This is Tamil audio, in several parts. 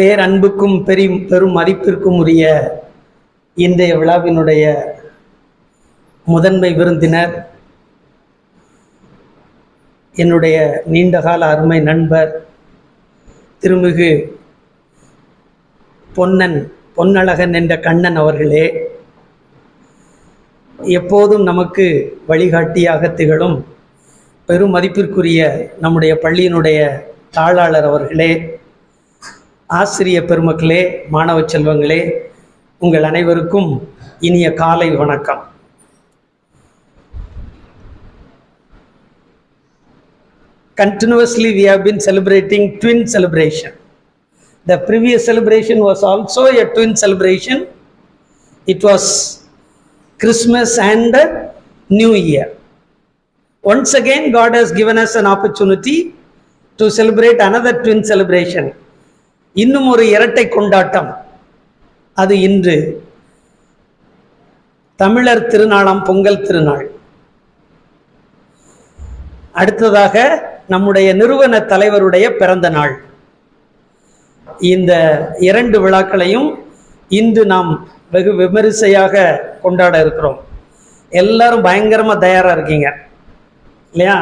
பேரன்புக்கும் பெரும் மதிப்பிற்கும் உரிய இன்றைய விழாவினுடைய முதன்மை விருந்தினர், என்னுடைய நீண்டகால அருமை நண்பர் திருமிகு பொன்னழகன் என்ற கண்ணன் அவர்களே, எப்போதும் நமக்கு வழிகாட்டியாக திகழும் பெரும் மதிப்பிற்குரிய நம்முடைய பள்ளியினுடைய தாளாளர் அவர்களே, ஆசிரிய பெருமக்களே, மாணவ செல்வங்களே, உங்கள் அனைவருக்கும் இனிய காலை வணக்கம். Continuously we have been celebrating twin celebration. The previous celebration was also a twin celebration. It was Christmas and New Year. Once again God has given us an opportunity to celebrate another twin celebration. இன்னும் ஒரு இரட்டை கொண்டாட்டம். அது இன்று தமிழர் திருநாளாம் பொங்கல் திருநாள். அடுத்ததாக நம்முடைய நிறுவன தலைவருடைய பிறந்த நாள். இந்த இரண்டு விழாக்களையும் இன்று நாம் வெகு விமரிசையாக கொண்டாட இருக்கிறோம். எல்லாரும் பயங்கரமா தயாரா இருக்கீங்க இல்லையா?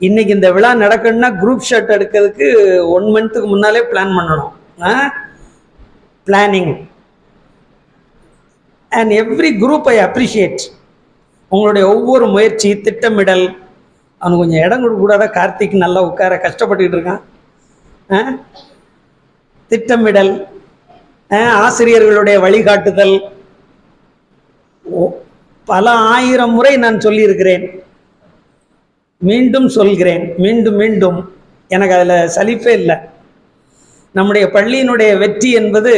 இன்னைக்கு இந்த விழா நடக்கணும்னா குரூப் ஷாட் எடுக்கிறதுக்கு 1 மந்த்துக்கு முன்னாலே பிளான் பண்ணணும். Planning and every group I appreciate. உங்களுடைய ஒவ்வொரு முயற்சி, திட்டமிடல். அவனுக்கு கொஞ்சம் இடம் கொடுக்க கூடாத? கார்த்திக் நல்லா உட்கார கஷ்டப்பட்டுக்கிட்டு இருக்கான். திட்டமிடல், ஆசிரியர்களுடைய வழிகாட்டுதல். பல ஆயிரம் முறை நான் சொல்லியிருக்கிறேன், மீண்டும் சொல்கிறேன், மீண்டும் மீண்டும். எனக்கு அதில் சலிப்பே இல்லை. நம்முடைய பள்ளியினுடைய வெற்றி என்பது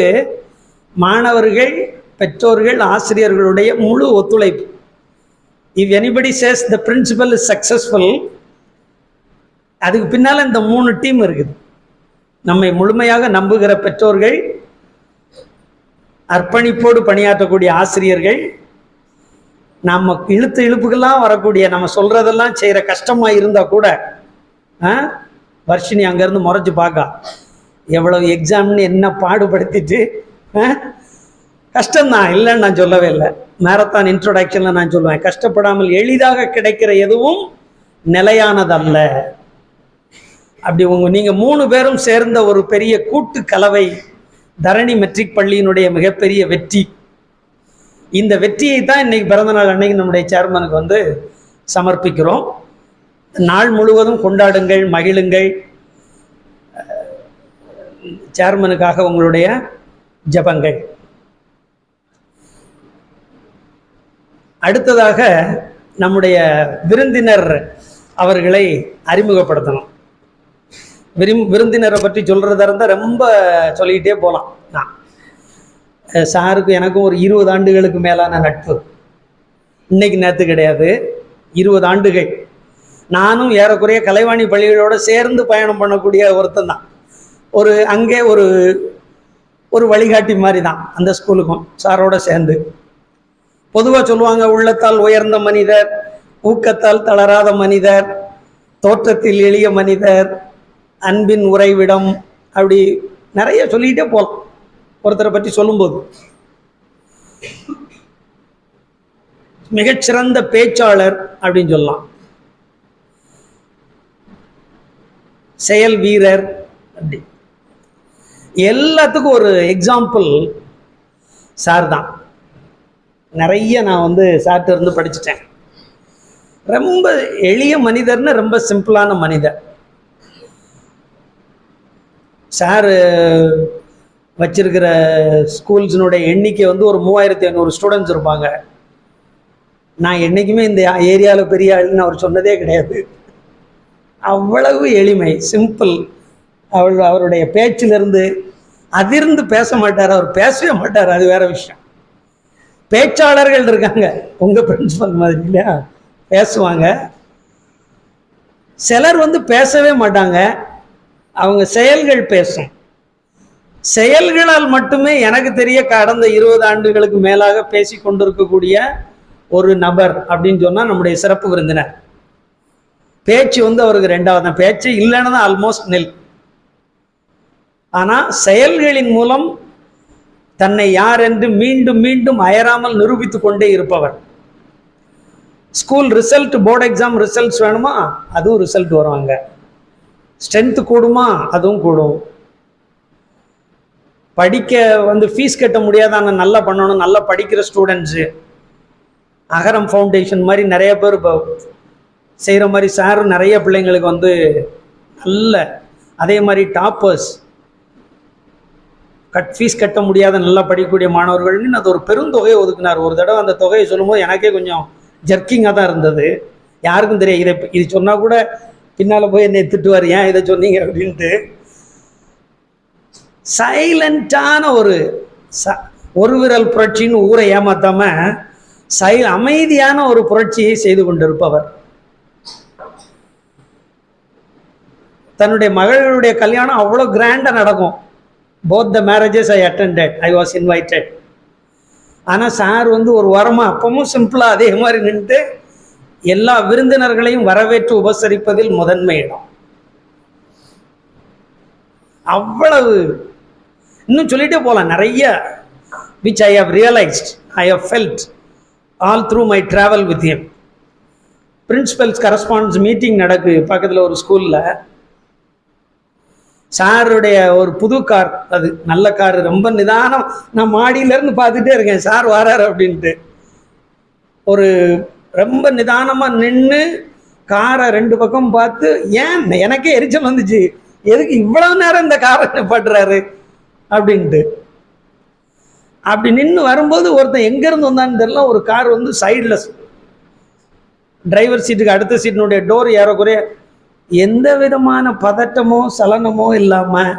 மாணவர்கள், பெற்றோர்கள், ஆசிரியர்களுடைய முழு ஒத்துழைப்பு. If anybody says the principal is successful, அதுக்கு பின்னால் இந்த 3 டீம் இருக்குது. நம்மை முழுமையாக நம்புகிற பெற்றோர்கள், அர்ப்பணிப்போடு பணியாற்றக்கூடிய ஆசிரியர்கள், நம்ம இழுப்புக்கெல்லாம் வரக்கூடிய, நம்ம சொல்றதெல்லாம் செய்கிற கஷ்டமாக இருந்தால் கூட வர்ஷினி அங்கேருந்து முறைச்சு பார்க்கா எவ்வளவு எக்ஸாம்னு என்ன பாடுபடுத்திட்டு. கஷ்டம்தான், இல்லைன்னு நான் சொல்லவே இல்லை. மேரத்தான் இன்ட்ரோடக்ஷனில் நான் சொல்லுவேன், கஷ்டப்படாமல் எளிதாக கிடைக்கிற எதுவும் நிலையானதல்ல. அப்படி நீங்கள் 3 பேரும் சேர்ந்த ஒரு பெரிய கூட்டு கலவை தரணி மெட்ரிக் பள்ளியினுடைய மிகப்பெரிய வெற்றி. இந்த வெற்றியை தான் இன்னைக்கு பிறந்தநாள் அன்னைக்கு நம்முடைய சேர்மனுக்கு வந்து சமர்ப்பிக்கிறோம். நாள் முழுவதும் கொண்டாடுங்கள், மகிழுங்கள். சேர்மனுக்காக உங்களுடைய ஜபங்கள். அடுத்ததாக நம்முடைய விருந்தினர் அவர்களை அறிமுகப்படுத்தணும். விருந்தினரை பற்றி சொல்றதா இருந்தால் ரொம்ப சொல்லிக்கிட்டே போகலாம். நான் சாருக்கு எனக்கும் ஒரு 20 ஆண்டுகளுக்கு மேலான நட்பு. இன்னைக்கு நேற்று கிடையாது, 20 ஆண்டுகள். நானும் ஏறக்குறைய கலைவாணி பள்ளிகளோடு சேர்ந்து பயணம் பண்ணக்கூடிய ஒருத்தன் தான். அங்கே ஒரு வழிகாட்டி மாதிரி தான் அந்த ஸ்கூலுக்கும் சாரோட சேர்ந்து. பொதுவாக சொல்லுவாங்க, உள்ளத்தால் உயர்ந்த மனிதர், ஊக்கத்தால் தளராத மனிதர், தோற்றத்தில் எளிய மனிதர், அன்பின் உறைவிடம், அப்படி நிறைய சொல்லிக்கிட்டே போகலாம் ஒருத்தரை பற்றி சொல்லும்போது. மிகச்சிறந்த பேச்சாளர் அப்படின்னு சொல்லலாம், செயல் வீரர். அப்படி எல்லாத்துக்கும் ஒரு எக்ஸாம்பிள் சார் தான். நிறைய நான் வந்து சார்ட்ட இருந்து படிச்சுட்டேன். ரொம்ப எளிய மனிதர்னு, ரொம்ப சிம்பிளான மனிதர். சார் வச்சிருக்கிற ஸ்கூல்ஸினுடைய எண்ணிக்கை வந்து ஒரு 3500 ஸ்டூடெண்ட்ஸ் இருப்பாங்க. நான் என்றைக்குமே இந்த ஏரியாவில் பெரிய ஆளுன்னு அவர் சொன்னதே கிடையாது. அவ்வளவு எளிமை, சிம்பிள். அவருடைய பேச்சிலிருந்து அதிர்ந்து பேச மாட்டார், அவர் பேசவே மாட்டார், அது வேற விஷயம். பேச்சாளர்கள் இருக்காங்க, உங்கள் பிரின்சிபல் மாதிரி இல்லையா, பேசுவாங்க. சிலர் வந்து பேசவே மாட்டாங்க, அவங்க செயல்கள் பேசும். செயல்களால் மட்டுமே எனக்கு தெரிய கடந்த 20 ஆண்டுகளுக்கு மேலாக பேசி கொண்டிருக்கக்கூடிய ஒரு நபர் அப்படின்னு சொன்னால் நம்முடைய சிறப்பு விருந்தினர். பேச்சு வந்து அவருக்கு 2வது தான். பேச்சு இல்லைன்னு தான் ஆல்மோஸ்ட் நெல். ஆனால் செயல்களின் மூலம் தன்னை யார் என்று மீண்டும் மீண்டும் அயராமல் நிரூபித்து கொண்டே இருப்பவர். School result, board exam results வேணுமா, அதுவும் ரிசல்ட் வருவாங்க. ஸ்ட்ரென்த்து கூடுமா, அதுவும் கூடும். படிக்க ஃபீஸ் கட்ட முடியாத ஆனால் நல்லா பண்ணணும், நல்லா படிக்கிற ஸ்டூடெண்ட்ஸு அகரம் ஃபவுண்டேஷன் மாதிரி நிறைய பேர் இப்போ செய்கிற மாதிரி சாரும் நிறைய பிள்ளைங்களுக்கு நல்ல, அதே மாதிரி டாப்பர்ஸ், ஃபீஸ் கட்ட முடியாத நல்லா படிக்கக்கூடிய மாணவர்கள்னு அது ஒரு பெருந்தொகையை ஒதுக்குனார். ஒரு தடவை அந்த தொகையை சொல்லும்போது எனக்கே கொஞ்சம் ஜர்க்கிங்காக தான் இருந்தது. யாருக்கும் தெரியாது. இது சொன்னால் கூட பின்னால் போய் என்னை திட்டுவார், ஏன் இதை சொன்னீங்க அப்படின்ட்டு. சைலண்டான ஒரு விரல் புரட்சின்னு ஊரை ஏமாத்தாம அமைதியான ஒரு புரட்சியை செய்து கொண்டிருப்பவர். தன்னுடைய மகளுடைய கல்யாணம் அவ்வளோ கிராண்டாக நடக்கும். both the marriages I attended, I was invited. ஆனால் சார் ஒரு வாரமாக அப்பவும் சிம்பிளாக அதே மாதிரி நின்று எல்லா விருந்தினர்களையும் வரவேற்று உபசரிப்பதில் முதன்மை இடம். அவ்வளவு இன்னும் சொல்லிட்டே போகலாம் நிறைய, which I have realized, I have felt all through my travel with him. Principles correspondence meeting நடக்கு பக்கத்தில் ஒரு ஸ்கூலில். சாருடைய ஒரு புது கார், அது நல்ல கார், ரொம்ப நிதானம். நான் மாடியிலேருந்து பார்த்துட்டே இருக்கேன் சார் வராரு அப்படின்ட்டு. ஒரு ரொம்ப நிதானமாக நின்று காரை 2 பக்கம் பார்த்து, ஏன் எனக்கே எரிச்சல் வந்துச்சு, எதுக்கு இவ்வளவு நேரம் இந்த காரை நிப்பாட்டுறாரு அப்படின்ட்டு. அப்படி நின்று வரும்போது ஒருத்தன் எங்கேருந்து வந்தான்னு தெரியல, ஒரு கார் சைடில் டிரைவர் சீட்டுக்கு அடுத்த சீட்டினுடைய டோர் ஏறக்குறைய எந்த விதமான பதட்டமோ சலனமோ இல்லாமல்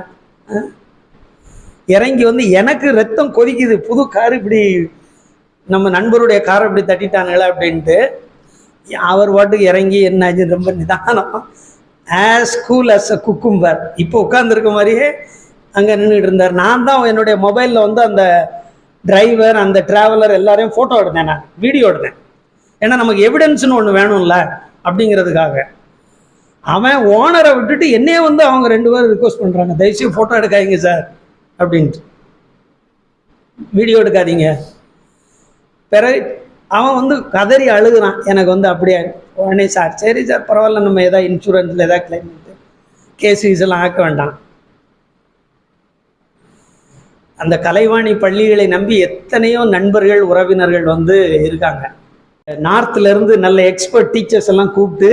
இறங்கி எனக்கு ரத்தம் கொதிக்குது. புது கார் இப்படி நம்ம நண்பருடைய காரை இப்படி தட்டிட்டானுங்களே அப்படின்ட்டு. அவர் பாட்டுக்கு இறங்கி என்னாச்சு, ரொம்ப நிதானம், as cool as a cucumber. இப்போ உட்காந்துருக்க மாதிரியே அங்கே நின்றுட்டு இருந்தார். நான் தான் என்னுடைய மொபைலில் அந்த டிரைவர், அந்த டிராவலர் எல்லாரையும் ஃபோட்டோ எடுத்தேன், நான் வீடியோ எடுத்தேன். ஏன்னா நமக்கு எவிடன்ஸ்னு ஒன்று வேணும்ல அப்படிங்கிறதுக்காக. அவன் ஓனரை விட்டுட்டு என்னையே அவங்க 2 பேரும் ரிக்வஸ்ட் பண்ணுறாங்க, தயவுசெய்து ஃபோட்டோ எடுக்காதீங்க சார் அப்படின்ட்டு, வீடியோ எடுக்காதீங்க. பிறகு அவன் கதறி அழுகுறான். எனக்கு அப்படியே உடனே சார், சரி சார் பரவாயில்ல, நம்ம எதாவது இன்சூரன்ஸில் எதாவது கிளைம் பண்ணிட்டு கேஸ் எல்லாம் ஆக்க வேண்டாம். அந்த கலைவாணி பள்ளிகளை நம்பி எத்தனையோ நண்பர்கள் உறவினர்கள் இருக்காங்க. நார்த்லேருந்து நல்ல எக்ஸ்பர்ட் டீச்சர்ஸ் எல்லாம் கூப்பிட்டு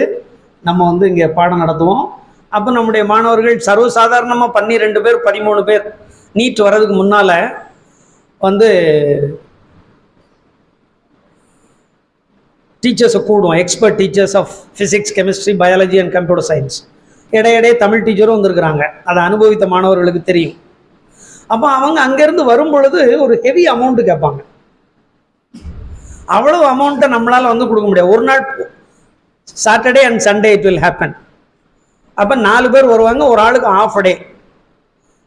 நம்ம இங்கே பாடம் நடத்துவோம். அப்போ நம்முடைய மாணவர்கள் சர்வசாதாரணமாக 12 பேர் 13 பேர் நீட் வர்றதுக்கு முன்னால் டீச்சர்ஸை கூடுவோம். Expert teachers of physics, chemistry, biology and computer science. இடையிடையே தமிழ் டீச்சரும் வந்திருக்கிறாங்க. அதை அனுபவித்த மாணவர்களுக்கு தெரியும். அப்போ அவங்க அங்கேருந்து வரும் பொழுது ஒரு ஹெவி அமௌண்ட்டு கேட்பாங்க. அவ்வளவு அமௌண்ட்டை நம்மளால் கொடுக்க முடியாது. ஒரு நாள் Saturday and Sunday it will happen. அப்போ 4 பேர் வருவாங்க, ஒரு ஆளுக்கு ½ டே.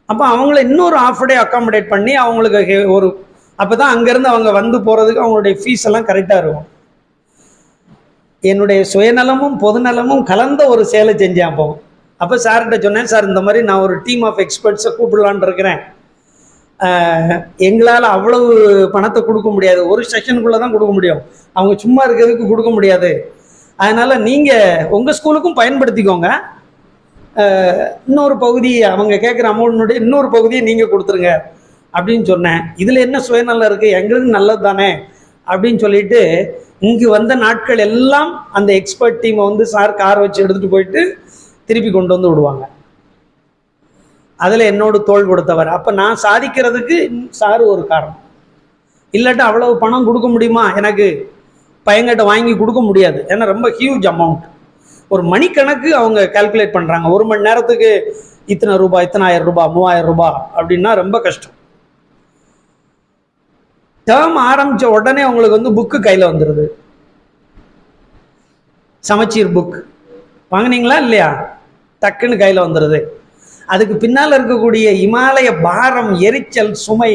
அப்போ அவங்கள இன்னொரு ½ டே அக்காமடேட் பண்ணி அவங்களுக்கு அப்போ தான் அங்கேருந்து அவங்க போகிறதுக்கு அவங்களுடைய ஃபீஸ் எல்லாம் கரெக்டாக இருக்கும். என்னுடைய சுயநலமும் பொதுநலமும் கலந்த ஒரு சேலை செஞ்சேன். அப்போ சார்கிட்ட சொன்னேன், சார் இந்த மாதிரி நான் ஒரு டீம் ஆஃப் எக்ஸ்பர்ட்ஸை கூப்பிடலான் இருக்கிறேன். எங்களால் அவ்வளவு பணத்தை கொடுக்க முடியாது, ஒரு செஷனுக்குள்ளே தான் கொடுக்க முடியும், அவங்க சும்மா இருக்கிறதுக்கு கொடுக்க முடியாது. அதனால் நீங்கள் உங்கள் ஸ்கூலுக்கும் பயன்படுத்திக்கோங்க, இன்னொரு பகுதி அவங்க கேட்குற அமௌண்ட்னுடைய இன்னொரு பகுதியை நீங்கள் கொடுத்துருங்க அப்படின்னு சொன்னேன். இதில் என்ன சுயநலம் இருக்குது, எங்களுக்கு நல்லது தானே அப்படின்னு சொல்லிட்டு இங்கு வந்த நாட்கள் எல்லாம் அந்த எக்ஸ்பர்ட் டீமை சார் கார் வச்சு எடுத்துகிட்டு போயிட்டு திருப்பி கொண்டு விடுவாங்க. அதில் என்னோடு தோள் கொடுத்தவர். அப்போ நான் சாதிக்கிறதுக்கு சார் ஒரு காரணம். இல்லாட்டா அவ்வளவு பணம் கொடுக்க முடியுமா, எனக்கு பையன்கிட்ட வாங்கி கொடுக்க முடியாது. ஏன்னா ரொம்ப ஹியூஜ் அமௌண்ட். ஒரு மணிக்கணக்கு அவங்க கால்குலேட் பண்ணுறாங்க. 1 மணி நேரத்துக்கு இத்தனை ரூபாய், இத்தனை 1000 ரூபாய், 3000 ரூபாய் அப்படின்னா ரொம்ப கஷ்டம். டேர்ம் ஆரம்பித்த உடனே அவங்களுக்கு புக்கு கையில் வந்துடுது. சமச்சீர் புக் வாங்கினீங்களா இல்லையா, டக்குன்னு கையில் வந்துடுது. அதுக்கு பின்னால் இருக்கக்கூடிய இமாலய பாரம், எரிச்சல், சுமை,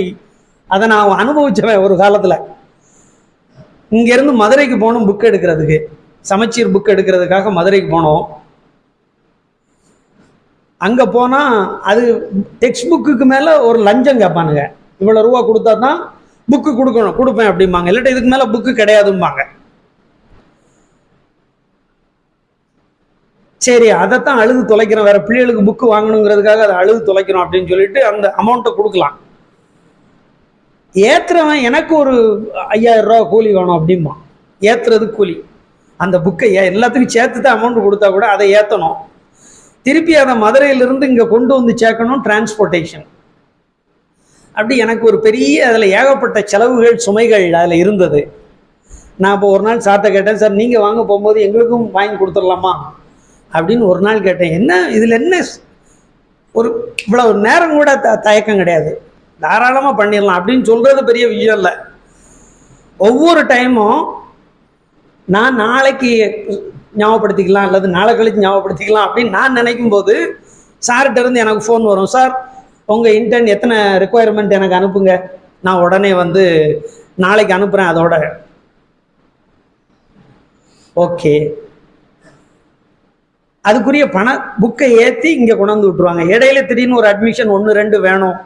அதை நான் அனுபவிச்சவன் ஒரு காலத்தில். இங்கேருந்து மதுரைக்கு போனோம் புக் எடுக்கிறதுக்கு, சமச்சீர் புக் எடுக்கிறதுக்காக மதுரைக்கு போனோம். அங்கே போனால் அது டெக்ஸ்ட் புக்குக்கு மேலே ஒரு லஞ்சம் கேட்பானுங்க. இவ்வளோ ரூபா கொடுத்தா தான் புக்கு கொடுப்பேன் அப்படிம்பாங்க. இல்லாட்டி இதுக்கு மேலே புக்கு கிடையாதும்பாங்க. சரி, அதைத்தான் அழுது தொலைக்கிறோம், வேற பிள்ளைகளுக்கு புக்கு வாங்கணுங்கிறதுக்காக அதை அழுது தொலைக்கிறோம் அப்படின்னு சொல்லிட்டு அந்த அமௌண்ட்டை கொடுக்கலாம். ஏத்துறவன் எனக்கு ஒரு 5000 ரூபா கூலி வேணும் அப்படிம்பா. ஏத்துறது கூலி. அந்த புக்கை எல்லாத்துக்கும் சேர்த்து தான் அமௌண்ட் கொடுத்தா கூட அதை ஏற்றணும். திருப்பி அதை மதுரையிலிருந்து இங்கே கொண்டு வந்து சேர்க்கணும், டிரான்ஸ்போர்ட்டேஷன். அப்படி எனக்கு ஒரு பெரிய அதில் ஏகப்பட்ட செலவுகள் சுமைகள் அதில் இருந்தது. நான் இப்போ ஒரு நாள் சார்ட்ட கேட்டேன், சார் நீங்கள் வாங்க போகும்போது எங்களுக்கும் வாங்கி கொடுத்துடலாமா அப்படின்னு ஒரு நாள் கேட்டேன். என்ன இதில் என்ன ஒரு இவ்வளவு நேரம் கூட தயக்கம் கிடையாது, தாராளமாக பண்ணிடலாம் அப்படின்னு சொல்கிறது பெரிய விஷயம் இல்லை. ஒவ்வொரு டைமும் நான் நாளைக்கு ஞாபகப்படுத்திக்கலாம் அல்லது நாளை கழித்து ஞாபகப்படுத்திக்கலாம் அப்படின்னு நான் நினைக்கும் போது சார்கிட்ட இருந்து எனக்கு ஃபோன் வரும். சார் உங்கள் இன்டர்ன் எத்தனை ரெக்குவயர்மெண்ட் எனக்கு அனுப்புங்க, நான் உடனே வந்து நாளைக்கு அனுப்புகிறேன். அதோட ஓகே, அதுக்குரிய புக்கை ஏற்றி இங்கே கொண்டாந்து விட்டுருவாங்க. இடையில திடீர்னு ஒரு அட்மிஷன் 1 2 வேணும்,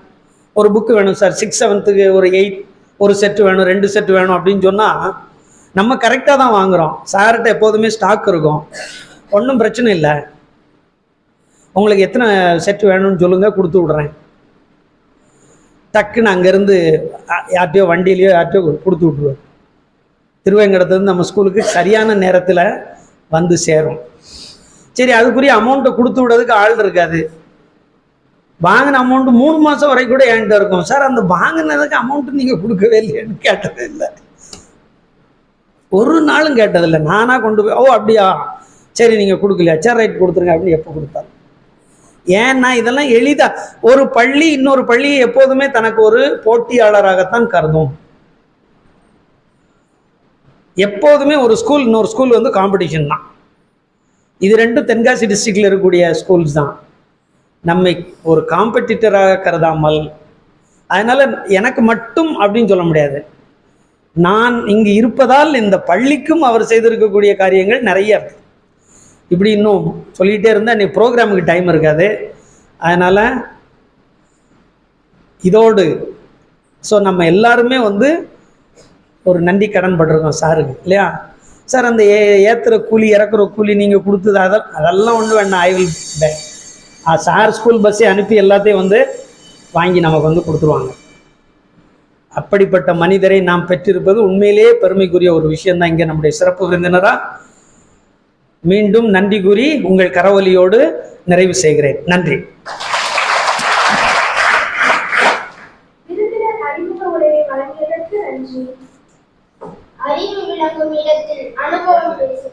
ஒரு புக்கு வேணும் சார், 6th 7th ஒரு 8 ஒரு செட்டு வேணும், 2 செட்டு வேணும் அப்படின்னு சொன்னால் நம்ம கரெக்டாக தான் வாங்குகிறோம். சார்கிட்ட எப்போதுமே ஸ்டாக் இருக்கும், ஒன்றும் பிரச்சனை இல்லை, உங்களுக்கு எத்தனை செட்டு வேணும்னு சொல்லுங்கள், கொடுத்து விட்றேன். டக்குன்னு அங்கேருந்து யார்ட்டையோ வண்டியிலையோ யார்ட்டையோ கொடுத்து விட்ருவார். திருவேங்கடத்துலேருந்து நம்ம ஸ்கூலுக்கு சரியான நேரத்தில் வந்து சேரும். சரி, அதுக்குரிய அமௌண்ட்டை கொடுத்து விடுறதுக்கு ஆள் இருக்காது. வாங்கின அமௌண்ட்டு 3 மாதம் வரைக்கும் கூட என்கிட்ட இருக்கும். சார் அந்த வாங்கினதுக்கு அமௌண்ட்டு நீங்கள் கொடுக்கவே இல்லைன்னு கேட்டதே இல்லை, ஒரு நாளும் கேட்டதில்லை. நானாக கொண்டு போய் ஓ அப்படியா சரி நீங்கள் கொடுக்கலையா, சரி ரைட் கொடுத்துருங்க அப்படின்னு எப்போ கொடுத்தாரு. ஏன்னா இதெல்லாம் எளிதாக ஒரு பள்ளி இன்னொரு பள்ளியை எப்போதுமே தனக்கு ஒரு போட்டியாளராகத்தான் கருதும். எப்போதுமே ஒரு ஸ்கூல் இன்னொரு ஸ்கூல் வந்து காம்படிஷன் தான். இது ரெண்டும் தென்காசி டிஸ்ட்ரிக்டில் இருக்கக்கூடிய ஸ்கூல்ஸ் தான். நம்மை ஒரு காம்படிட்டராக கருதாமல், அதனால் எனக்கு மட்டும் அப்படின்னு சொல்ல முடியாது. நான் இங்கு இருப்பதால் இந்த பள்ளிக்கும் அவர் செய்திருக்கக்கூடிய காரியங்கள் நிறைய இருக்கு. இப்படி இன்னும் சொல்லிகிட்டே இருந்தால் இன்னைக்கு ப்ரோக்ராமுக்கு டைம் இருக்காது. அதனால் இதோடு நம்ம எல்லாருமே வந்து ஒரு நன்றி கடன் பட்டிருக்கோம் சாருக்கு, இல்லையா? சார் அந்த ஏற்றுற கூலி இறக்குற கூலி நீங்கள் கொடுத்தது அதெல்லாம் ஒன்று வேண்டாம், I will pay. Sir school பஸ்ஸை அனுப்பி எல்லாத்தையும் வந்து வாங்கி நமக்கு வந்து கொடுத்துருவாங்க. அப்படிப்பட்ட மனிதரை நாம் பெற்றிருப்பது உண்மையிலேயே பெருமைக்குரிய ஒரு விஷயம்தான். இங்கே நம்முடைய சிறப்பு விருந்தினராக மீண்டும் நன்றி கூறி உங்கள் கரவொலியோடு நிறைவு செய்கிறேன். நன்றி. அறிவு விளங்கும் இடத்தில் அனுபவம் பேசும்.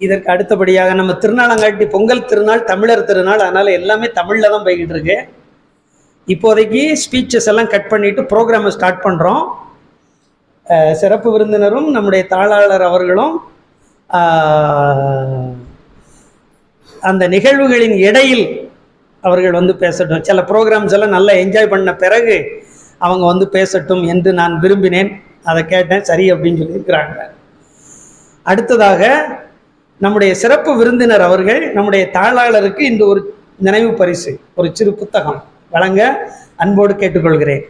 இதற்கு அடுத்தபடியாக நம்ம திருநாளங்காட்டி பொங்கல் திருநாள், தமிழர் திருநாள், அதனால எல்லாமே தமிழ்ல தான் போய்கிட்டு இருக்கு. இப்போதைக்கு ஸ்பீச்சஸ் எல்லாம் கட் பண்ணிட்டு ப்ரோக்ராமை ஸ்டார்ட் பண்றோம். சிறப்பு விருந்தினரும் நம்முடைய தாளாளர் அவர்களும் அந்த நிகழ்வுகளின் இடையில் அவர்கள் வந்து பேசட்டும். சில ப்ரோக்ராம்ஸ் எல்லாம் நல்லா என்ஜாய் பண்ண பிறகு அவங்க வந்து பேசட்டும் என்று நான் விரும்பினேன். அதை கேட்டேன், சரி அப்படின்னு சொல்லியிருக்கிறாங்க. அடுத்ததாக நம்முடைய சிறப்பு விருந்தினர் அவர்கள் நம்முடைய தாளாளருக்கு இந்த ஒரு நினைவு பரிசு, ஒரு சிறு புத்தகம் வழங்க அன்போடு கேட்டுக்கொள்கிறேன்.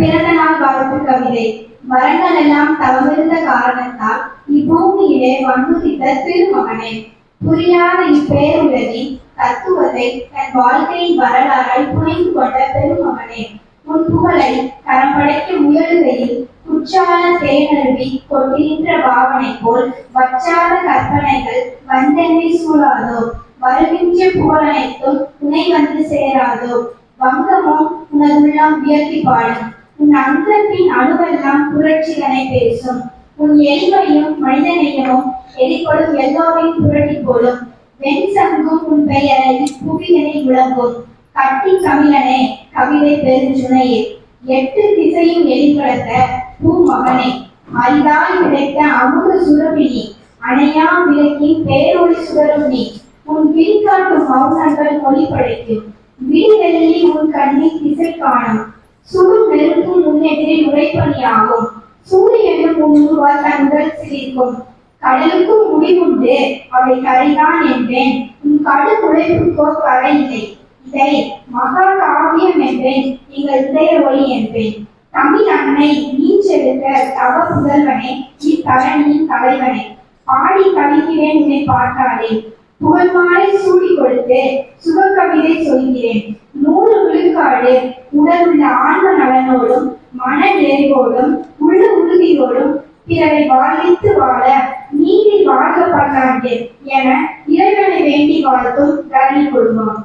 பிறந்த நாள் வாழ்த்து கவிதை. மரங்கள் எல்லாம் தவமிருந்த காரணத்தால் இப்பூமியிலே வந்துதித்த திருமகனே, புரியாத இப்பேருலகின் தத்துவத்தை தன் வாழ்க்கையின் வரலாறாய் புரிந்து கொண்ட பெருமகனே, உன் புகழை கரம் படைக்க முயலுகையில் குற்றால தேனருவி கொண்டிருந்த பாவனை போல் வற்றாத கற்பனைகள் வந்தென்னை சூழாதோ, வருகின்ற புகழனைத்தும் துணை வந்து சேராதோ, வங்கமோ உனதுள்ளம் உயர்த்தி பாடும், உன் அந்தத்தின் அணுவெல்லாம் புரட்சிதனை பேசும், உன் எளிமையும் மனிதநேயமும் எரிபடும் எல்லோரையும் புரட்டி போடும், வெண் சங்கும் உன் பெயரை புவியனை முழங்கும், கட்டி கமிழனே கவிதை பெருஞ்சுனையே, எட்டு திசையும் எரிபடுத்த பூமகனே, அரிதாய் கிடைத்த அமுத சுரபினி, அணையா விளக்கின் பேரொளி சுடரும் நீ, உன் விழிகாட்டும் மௌனங்கள் மொழி படைக்கும், விழிவெள்ளி உன் கண்ணில் திசை காணும், சுடும் நெருப்பும் முன்னெதிரில் உரைப்பணியாகும், சூரியனும் உன்னுருவால் தன் உடல் சிரிக்கும், கடலுக்கும் முடிவுண்டு அவை கரைதான் என்பேன், உன் கடு உழைப்புக்கோ கரை இல்லை, இதை மகா காவியம் என்பேன், நீங்கள் இதய ஒளி என்பேன், தமிழ் அன்னை நீச்செடுத்த தவ புதல்வனே, இத்தரணியின் தலைவனே, பாடி கவிக்கிறேன் உன்னை பார்த்தாலே, புகழ் மாலை சூடி கொடுத்து சுக கவிதை சொல்கிறேன், 100 விழுக்காடு உடல் உள்ள ஆன்ம நலனோடும் மன நிறைவோடும் உள்ள உறுதியோடும் பிறரை வாழ்வித்து வாழ நீதி வாழ்க்கப்பட்டாண்டு என இறைவனை வேண்டி வாழ்த்தும் தரணி குடும்பம்.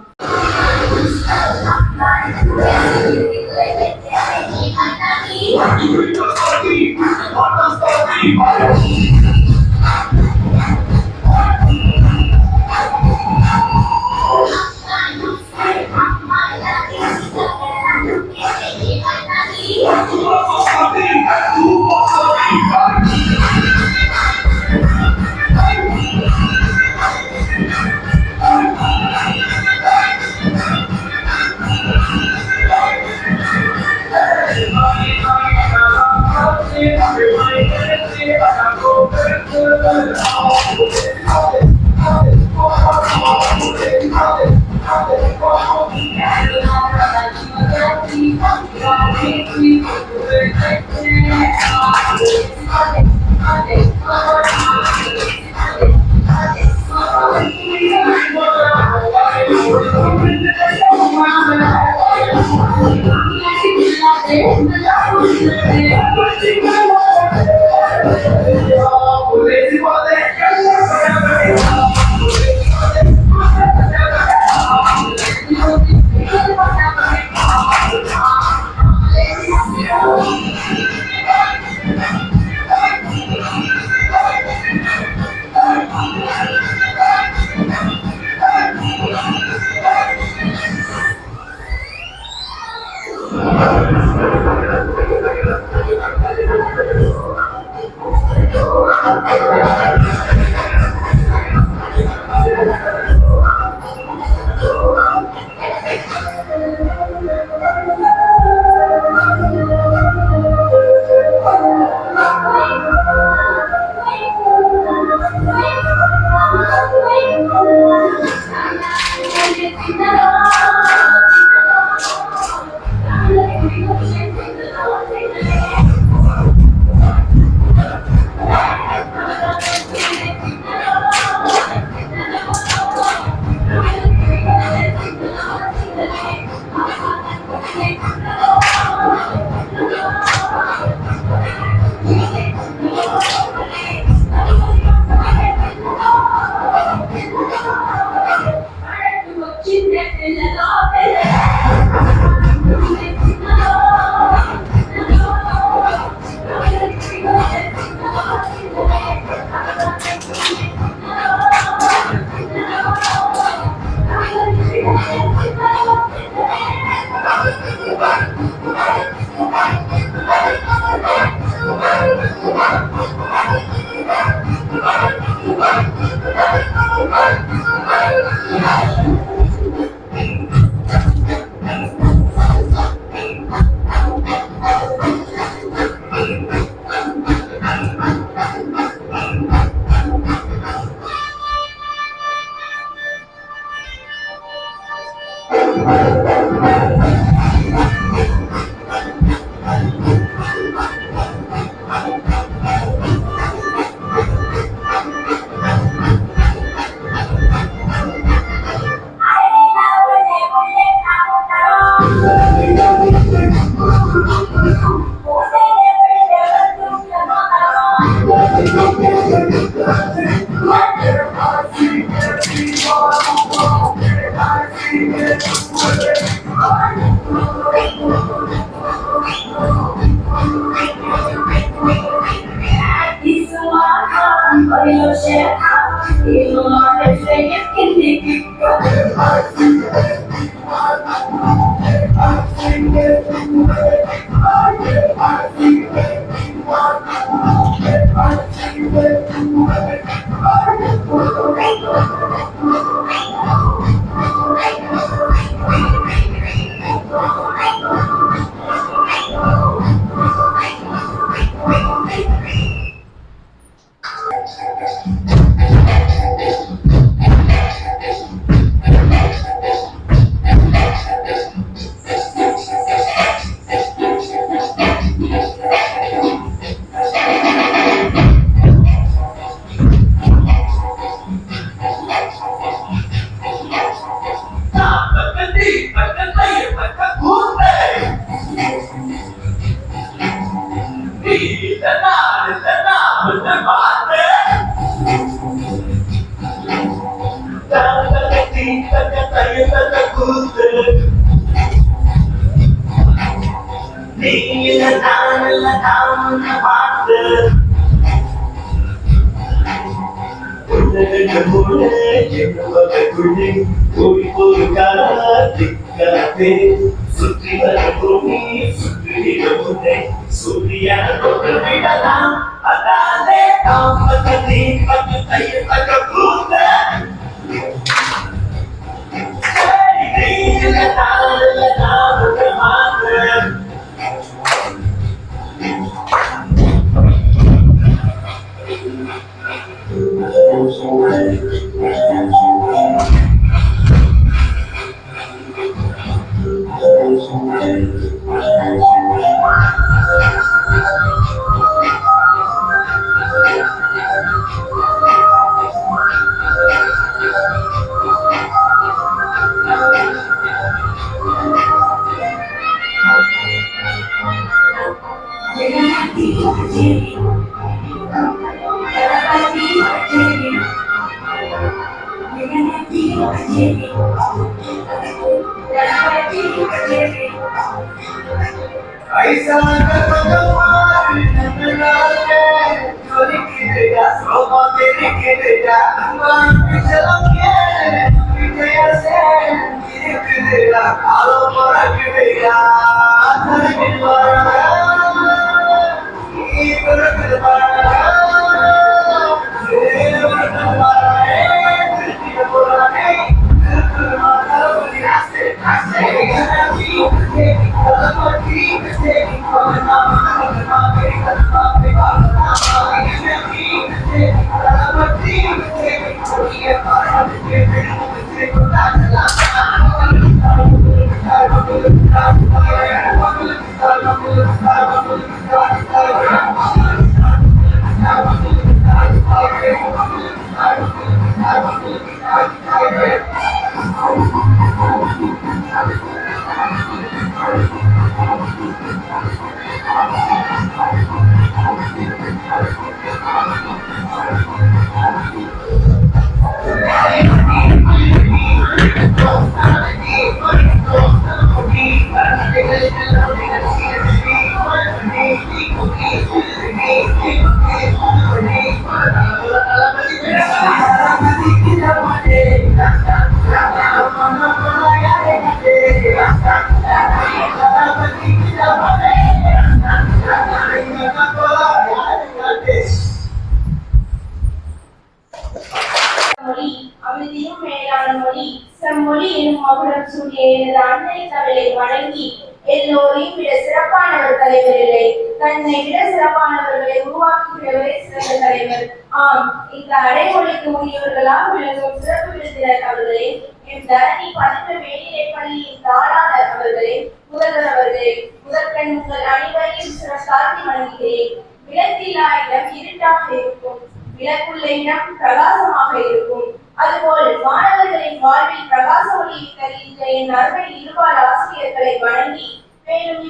எனது அன்னை தமிழை வணங்கி எல்லோரையும் விட சிறப்பானவர் தலைவர் இல்லை, தன்னை விட சிறப்பானவர்களை உருவாக்குகிறவரே சிறந்த தலைவர். ஆம், இந்த அடைமொழிக்கு உரியவர்களாக விளங்கும் சிறப்பு விருந்தினர் அவர்களே, என் தரணி பதித்த மேல்நிலை பள்ளியின் தாளாளர் அவர்களே, முதல்வர் அவர்களே, முதற்கண் உங்கள் அனைவரையும் சிறந்தாழ்த்தி வணங்குகிறேன். விளக்கில்லா இடம் இருட்டாக இருக்கும், விளக்குள்ள இடம் பிரகாசமாக இருக்கும். அதுபோல் மாணவர்களின் வாழ்வில் பிரகாச ஒளியை தருகின்ற என் அருமை இருபால் ஆசிரியர்களை வணங்கி மேலும்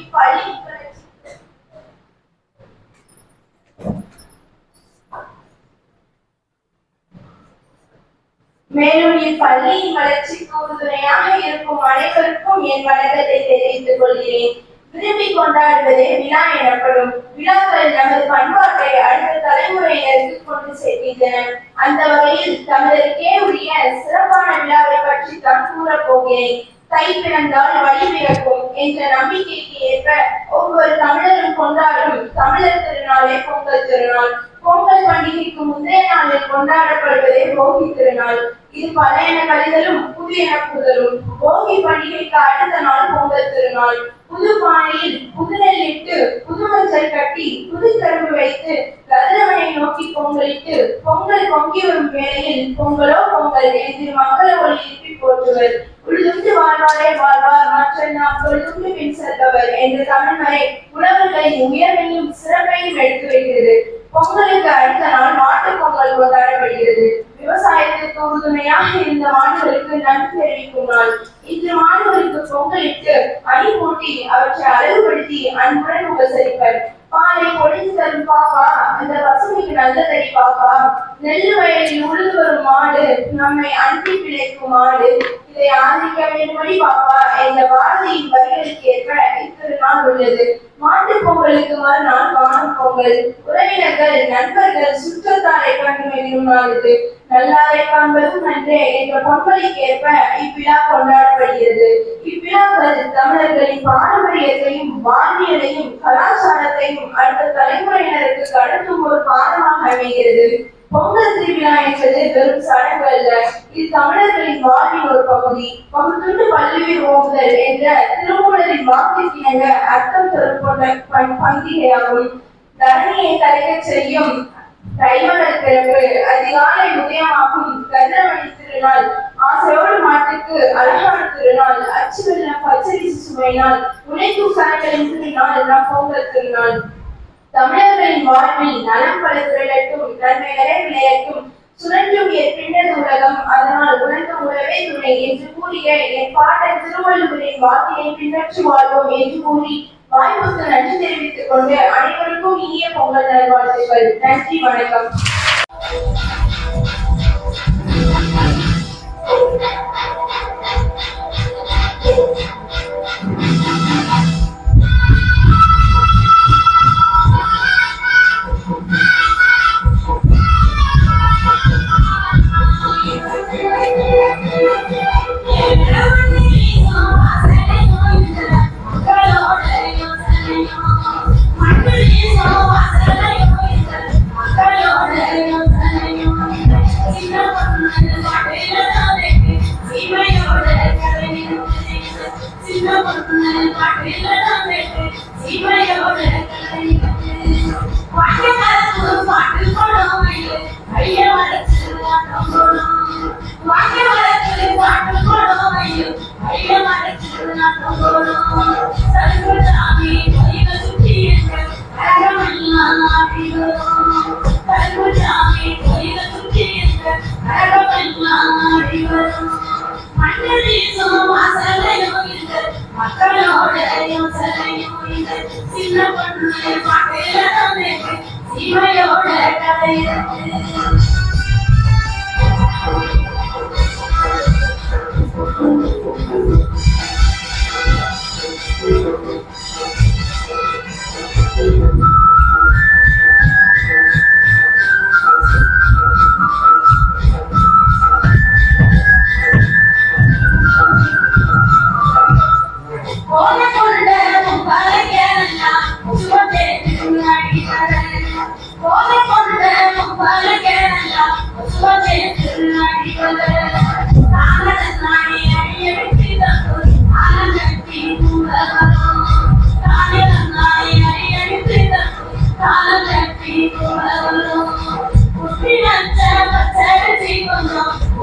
இப்பள்ளியின் வளர்ச்சிக்கு உறுதுணையாக இருக்கும் அனைவருக்கும் என் வணக்கத்தை தெரிவித்துக் கொள்கிறேன். விரும்பி கொண்டாடுவதே விழா எனப்படும். விழாக்கள் நமது பண்பாட்டை அடுத்த தலைமுறையினருக்கு கொண்டு சேர்க்கின்றன. அந்த வகையில் தமிழருக்கே உரிய சிறப்பான விழாவை பற்றி தான் கூறப் போகிறேன். தை பிறந்தால் வழி பிறக்கும் என்ற நம்பிக்கைக்கு ஏற்ப ஒவ்வொரு தமிழரும் கொண்டாடும் தமிழர் திருநாளே பொங்கல் திருநாள். பொங்கல் பண்டிகைக்கு முந்தைய நாளில் கொண்டாடப்படுவதே போகி திருநாள். இது பல என கழிதலும் புது என புதலும். போகி பண்டிகைக்கு அடுத்த நாள் பொங்கல் திருநாள். புது பானையில் புது நெல் இட்டு புது மஞ்சள் கட்டி புது கரும்பு வைத்து கதிரவனை நோக்கி பொங்கலிட்டு பொங்கல் பொங்கி வரும் வேளையில் பொங்கலோ பொங்கல் என்று மங்கள ஒளி எழுப்பி போற்றுவர். உழுதுண்டு வாழ்வாரே வாழ்வார் மற்றெல்லாம் தொழுதுண்டு பின் செல்பவர் என்ற தமிழ்மறை உழவர்களின் உயர்வையும் சிறப்பையும் எடுத்து வைக்கிறது. பொங்கலுக்கு அடுத்த நாள் மாட்டு பொங்கல் கொண்டாடப்படுகிறது. விவசாயத்திற்கு உறுதுணையாக இருந்த மாடுகளுக்கு நன்றி தெரிவிக்கும் நாள். இன்று மாடுகளுக்கு பொங்கலிட்டு அணி பூட்டி அவற்றை அழகுபடுத்தி அன்புடன் உபசரிப்பர். பாலை பொழிந்து தரும் பாப்பா, அந்த பசுமைக்கு நல்லதடி பாப்பா, நெல்லு வயலில் உழுது வரும் மாடு நம்மை அன்பி பிழைக்கும் மாடு, இதை ஆதரிக்க வேண்டும்படி பாப்பா என்ற பாரதியின் வரிகளுக்கு ஏற்ப இத்திருநாள் உள்ளது. மாட்டு பொங்கலுக்கு மறுநாள் காணும் பொங்கல். உறவினர்கள் நண்பர்கள் சுற்றத்தாரை கண்டு மகிழும் நாள் இது. நல்லாரை காண்பதும் நன்றே என்ற பொங்கலுக்கு ஏற்ப இவ்விழா கொண்டாடப்படுகிறது. இவ்விழாக்கள் தமிழர்களின் பாரம்பரியத்தையும் வாழ்வியலையும் கலாச்சாரத்தையும் அடுத்த தலைமுறையினருக்கு கடத்தும் ஒரு பாடமாக அமைகிறது. பொங்கல் திருவிழா என்பது வெறும் சடங்கு அல்ல, இது தமிழர்களின் வாழ்வின் ஒரு பகுதி. பகுத்துண்டு பல்லுயிர் ஓம்புதல் என்ற திருமூலரின் வாக்கிற்கிணங்க அர்த்தம் கொண்ட பண்டிகையாகும். தரணியை தலைக்கச் செய்யும் தைமலர் பிறப்பு, அதிகாலை உதயமாகும் கதிரவணி திருநாள், ஆசையோடு மாட்டுக்கு அழகான திருநாள், அச்சு வெள்ளம் பச்சரிசி சுவைநாள், உழைக்கும் கரங்களின் திருநாள் நம் பொங்கல் திருநாள். தமிழர்களின் வாழ்வில் நலம் பல திரளட்டும், நன்மைகளே விளையட்டும், சுழன்றும் பின்னது உலகம், அதனால் உணர்ந்த உறவே துணை என்று கூறிய என் பாட்டன் திருவள்ளுவரின் வாக்கினை பின்பற்றி வாழ்வோம் என்று கூறி வாய்ப்புக்கு நன்றி தெரிவித்துக் கொண்டு அனைவருக்கும் இனிய பொங்கல் நல்வாழ்த்துக்கள். நன்றி, வணக்கம்.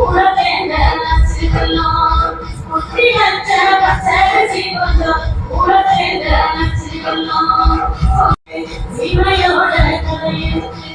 உலகேண்ட நச்சுக்கொள்ளும் புத்தி வச்ச பச்சரிசி கொள்ளும் உலகேண்ட நச்சுக்கொள்ளும் இமையோட கதையிருக்கு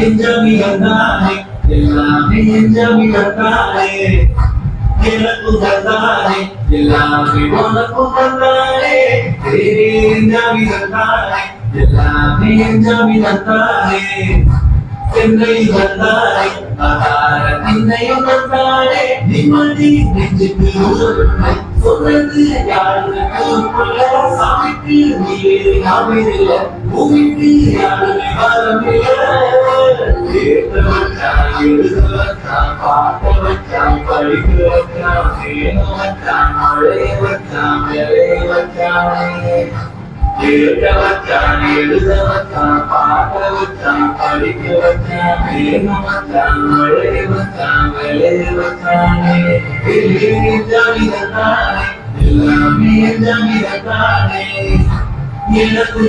Enjamilantane, elame enjamilantane, elakundantane, elame monakundantane, enjamilantane, elame enjamilantane, என்னை வந்தாய் ஆகார நின்னையும் வந்தானே நிம்மதி நெஞ்சுக்கு உணர்வு சொன்னது யாருக்குள்ள சாமிக்கு நீர் நாமில்ல பூமிக்கு யாருமே வரமில்ல ஏற்ற வச்சான் எழுத வச்சான் பாட்ட வச்சான் படிக்க வச்சான் சேன வச்சான் மழைய வச்சான் வேலைய வச்சானே ஏற்ற வச்சான் எழுத வச்சான் பாட்ட வச்சான் படிக்க வச்சான் சேன வச்சான் மழைய வச்சான் வேலைய வச்சானே ஜாமிதானே எல்லாமே ஜாமிதானே எனக்கு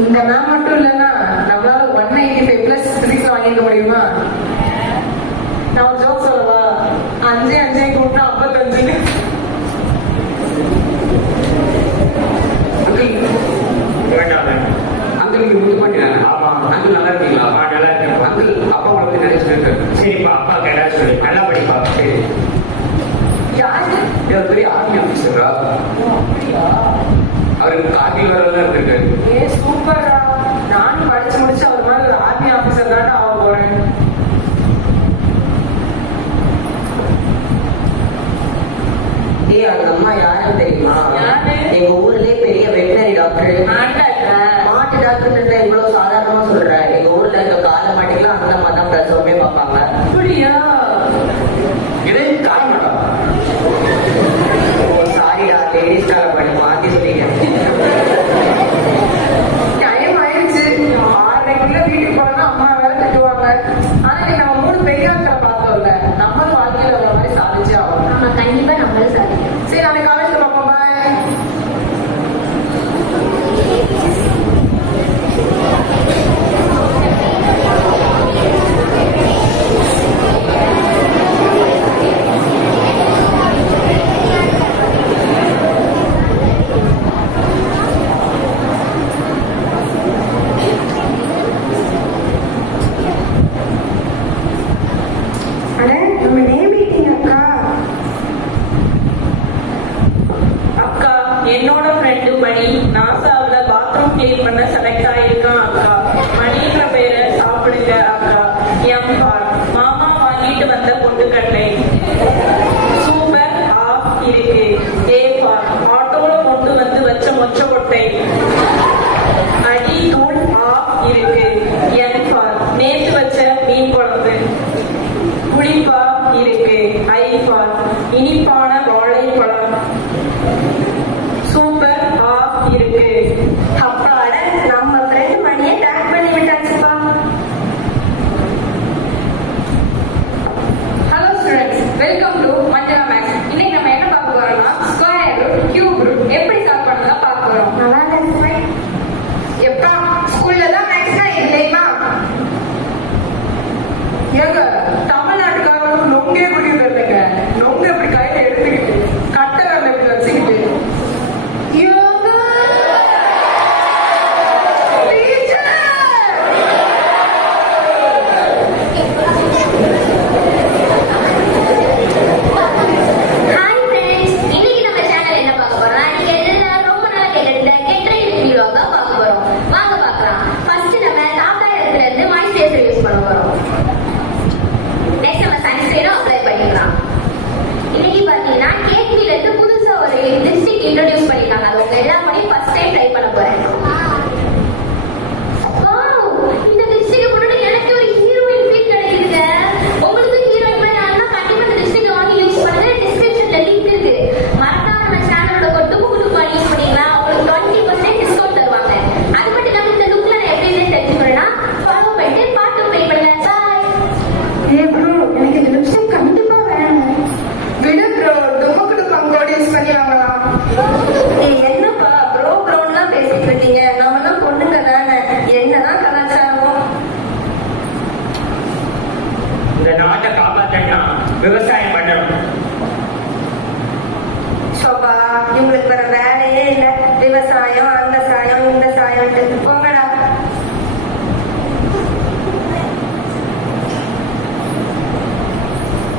இந்த மேம் மட்டும் இல்லைன்னா நம்மளால 195 பிளஸ் பிசிக்ஸ் வாங்கிக்க முடியுமா? நான் ஒரு ஜோக் சொல்லவா? 5 5 கூட்டினா 55. அங்கிள் முத்து பண்ணிட்டாங்க. ஆமா அங்கிள் நல்லா இருக்கீங்களா? நல்லா இருக்கேன் அங்கிள். அப்பா உங்களை பத்தி நிறைய சொல்லிருக்காரு. சரிப்பா அப்பா கேட்டா சொல்லி நல்லா படிப்பா. சரி யாரு? பெரிய ஆர்மி ஆபீசரா? அவருக்கு கார்கில் வரதான் இருந்திருக்காரு. ஏ சூப்பரா. நானும் படிச்சு முடிச்சு அவர் மாதிரி ஒரு ஆர்மி ஆபீசர் தானே ஆக போறேன். அந்த அம்மா யாரும் தெரியுமா? யாரு? எங்க ஊர்லயே பெரிய வெட்டனரி டாக்டர். மாட்டு டாக்டர் இவ்வளவு சாதாரணமா சொல்ற. எங்க ஊர்ல இருக்க கால மாட்டிலாம் அந்த அம்மா தான் பிரசவமே பார்ப்பாங்க. அப்படியா? இதே காரணம் சாரிடா லேடிஸ் கால பண்ணி மாத்தி சொல்லிங்க. டைம் ஆயிடுச்சு. 6:30 வீட்டுக்கு போனா அம்மா வேலை திட்டுவாங்க. ஆனா நீ நம்ம 3 பெரிய ஆட்களை பார்த்தோம்ல, நம்மளும் வாழ்க்கையில ஒரு மாதிரி சாதிச்சு ஆகணும். நம்ம கண்டிப்பா நம்மளும் சாதிக்கணும். சரி நாளைக்கு காலேஜ்ல பார்ப்போம். பாய். நாசாவுல பாத்ரூம் கிளீன் பண்ண செலக்ட் ஆயிருக்கான் அக்கா. மணின்ற பேரை சாப்பிடுங்க அக்கா. எம் ஃபார் மாமா வாங்கிட்டு வந்த பொட்டுக்கட்டை. சூப்பர் ஆஃப் இருக்கு. ஏ ஃபார் ஆட்டோல கொண்டு வந்து வச்ச மொச்ச கொட்டை. அடி தூள் ஆஃப் இருக்கு. என் ஃபார் நேத்து வச்ச மீன் குழம்பு. புளிப்பா இருக்கு. ஐ ஃபார் இனிப்பான வாழைப்பழம். சூப்பர் ஆஃப் இருக்கு. அப்பாட நம்ம ஃப்ரெண்ட் மணியை டேக் பண்ணி விட்டாச்சுப்பா. Hello students, welcome to Manjala maths. இன்னைக்கு நம்ம என்ன பார்க்க போறோம்னா ஸ்கொயர் ரூட், கியூப் ரூட் எப்படி சால்வ் பண்ணலாம் பார்க்க போறோம். நல்லா இருக்கு. எப்பா ஸ்கூல்ல தான் மேக்ஸ்னா இல்லையா? ஏங்க தமிழ்நாட்டுக்காரங்களுக்கு நொங்கே புரியுது இல்லைங்க. நொங்க இப்படி கையில எடுத்துக்கிட்டு கட்டை வரல இப்படி வச்சுக்கிட்டு ஹாய் ஃப்ரெண்ட்ஸ், இன்னைக்கு நம்ம சேனல் என்ன பார்க்க போறோம்னா நீங்க எல்லாரும் ரொம்ப நாளா கேட்டுட்டு கெட் ரெடி வித் vlog தான் பார்க்க போறோம். வாங்க பார்க்கலாம். ஃபர்ஸ்ட் நம்ம டாப்ல இடத்துல இருந்து மாய்ஸ்சரைசர் யூஸ் பண்ண போறோம். நெக்ஸ்ட் நம்ம சன்ஸ்கிரீனும் அப்ளை பண்ணிக்கலாம். இன்னைக்கு பாத்தீங்கன்னா கேக்ல இருந்து புதுசா ஒரு லிப்ஸ்டிக் இன்ட்ரோடியூஸ் பண்ணிருக்காங்க. அது உங்க எல்லாரும் ஃபர்ஸ்ட் டைம் ட்ரை பண்ண போறேன். வாவ், இந்த லிப்ஸ்டிக் போட்டு எனக்கு ஒரு ஹீரோயின் ஃபீல் கிடைக்குதுங்க. உங்களுக்கு ஹீரோயின் மாதிரி ஆனா கண்டிப்பா இந்த லிப்ஸ்டிக் வாங்கி யூஸ் பண்ணுங்க. டிஸ்கிரிப்ஷன்ல லிங்க் இருக்கு. மறக்காம நம்ம சேனலோட ஒரு டுமுக்கு பால் யூஸ் பண்ணீங்கன்னா உங்களுக்கு 20% டிஸ்கவுண்ட் தருவாங்க. அது மட்டும் இல்லாம இந்த லுக்ல நான் எப்படி தெரிஞ்சுக்கணும்னா ஃபாலோ பண்ணிட்டு பாட்டு ப்ளே பண்ணுங்க. பாய். ப்ரோ, எனக்கு இந்த லிப்ஸ்டிக் கண்டிப்பா வேணும். விடு ப்ரோ, டுமுக்கு பங்கோடு யூஸ் பண்ணி வாங்கலாம். என்னப்பா ப்ரோ ப்ரோன்லாம் பேசிட்டு இருக்கீங்க? நம்மலாம் பொண்ணுங்க தானே, என்னதான் கலாச்சாரம். இந்த நாட்டை காப்பாற்றா விவசாயம் பண்ணணும். சோபா, இவங்களுக்கு வேற வேலையே இல்ல. விவசாயம், அந்த சாயம், இந்த சாயம் போங்கடா.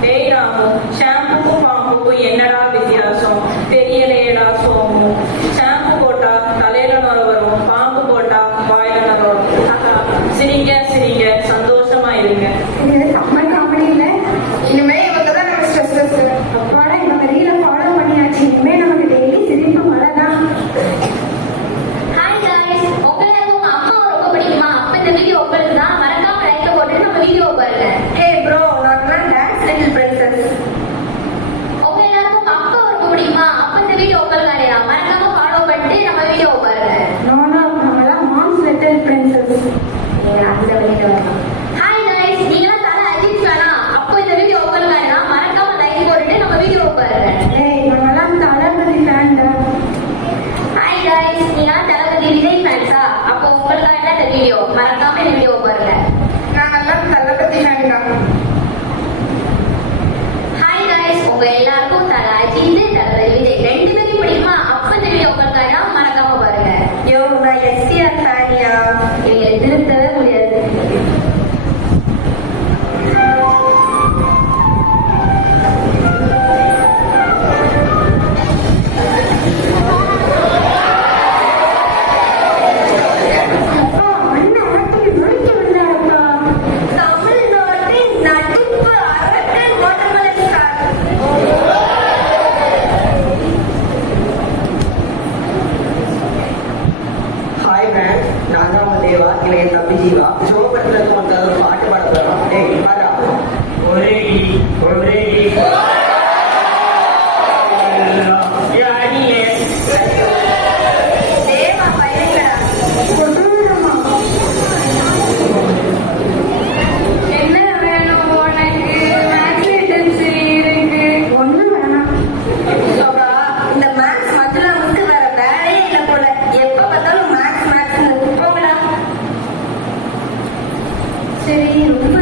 டேய் ராமு, ஷாம்புக்கும் பாம்புக்கும் என்னடா வித்தியாசம்? தெரியலையேடா சோமு. ஷாம்பு போட்டா தலையில நுர வரும், பாம்பு போட்டா வாயில நுர வரும். சிரிங்க சிரிங்க, சந்தோஷமா இருங்க. செம்ம காமெடி இல்ல? இனிமே இவங்க தான் நம்ம ஸ்ட்ரெஸ். அப்பாடா, இவங்க ரீல ஃபாலோ பண்ணியாச்சு. இனிமே நமக்கு டெய்லி சிரிப்பு மழை தான். ஹாய் गाइस, உங்களுக்கு உங்க அம்மாவை ரொம்ப பிடிக்குமா? அப்ப இந்த வீடியோ உங்களுக்கு தான். மறக்காம லைக் போட்டு நம்ம வீடியோ பாருங்க. ஹே ப்ரோ, நான் டான்ஸ் லிட்டில் பிரின்சஸ். உங்க எல்லாருக்கும் உங்க அப்பாவை ரொம்ப பிடிக்குமா? அப்ப இந்த வீடியோ உங்களுக்கு தான். மறக்காம ஃபாலோ பண்ணிட்டு நம்ம வீடியோ பாருங்க. நானா நம்மளா மாம்ஸ் லிட்டில் பிரின்சஸ். அந்த வீடியோ. ஹாய் गाइस, நீங்கலாம் தல அஜித் ஃபேனா? அப்ப இந்த வீடியோ உங்களுக்கு தான். மறக்காம லைக் போட்டு நம்ம வீடியோ பாருங்க. ஏய், நம்மலாம் தளபதி ஃபேன்டா. ஹாய் गाइस, நீங்கலாம் தளபதி விஜய் ஃபேன்ஸா? அப்ப உங்களுக்காக தான் இந்த வீடியோ. மறக்காம இந்த வீடியோ பாருங்க. நாங்கெல்லாம் தளபதி ஃபேன் தான். ஹாய் गाइस, உங்க எல்லாருக்கும் தல அஜித், தளபதி விஜய் ரெண்டு பேரும் பிடிக்குமா? அப்ப இந்த வீடியோ உங்களுக்காக தான். மறக்காம பாருங்க. யோ, நான் எஸ்டிஆர் ஃபேனியா. இவங்களை திருத்தவே முடியாது. தமிழ்நாட்டின் நடிப்பு அரட்டை வாட்டர்மெலன் ஸ்டார். ஹாய் மேம், நான் தான் உங்க தேவா. இவன் என் தம்பி ஜீவா. சிவபுரத்துல இருந்து வந்து ஒரு பாட்டு பாட போறோம். டேய் பாடா. ஒரே இடி, ஒரே இடி. தேவா பையன்டா. என்ன வேணும் உனக்கு? மேக்ஸ் இருக்கு. ஒண்ணும் வேணாம். சோபா, இந்த மேக்ஸ் மதுல முட்டு வேற வேலையே இல்ல போல. எப்ப பார்த்தாலும் மேக்ஸ் மேக்ஸ் போங்கடா. சரி, ரொம்ப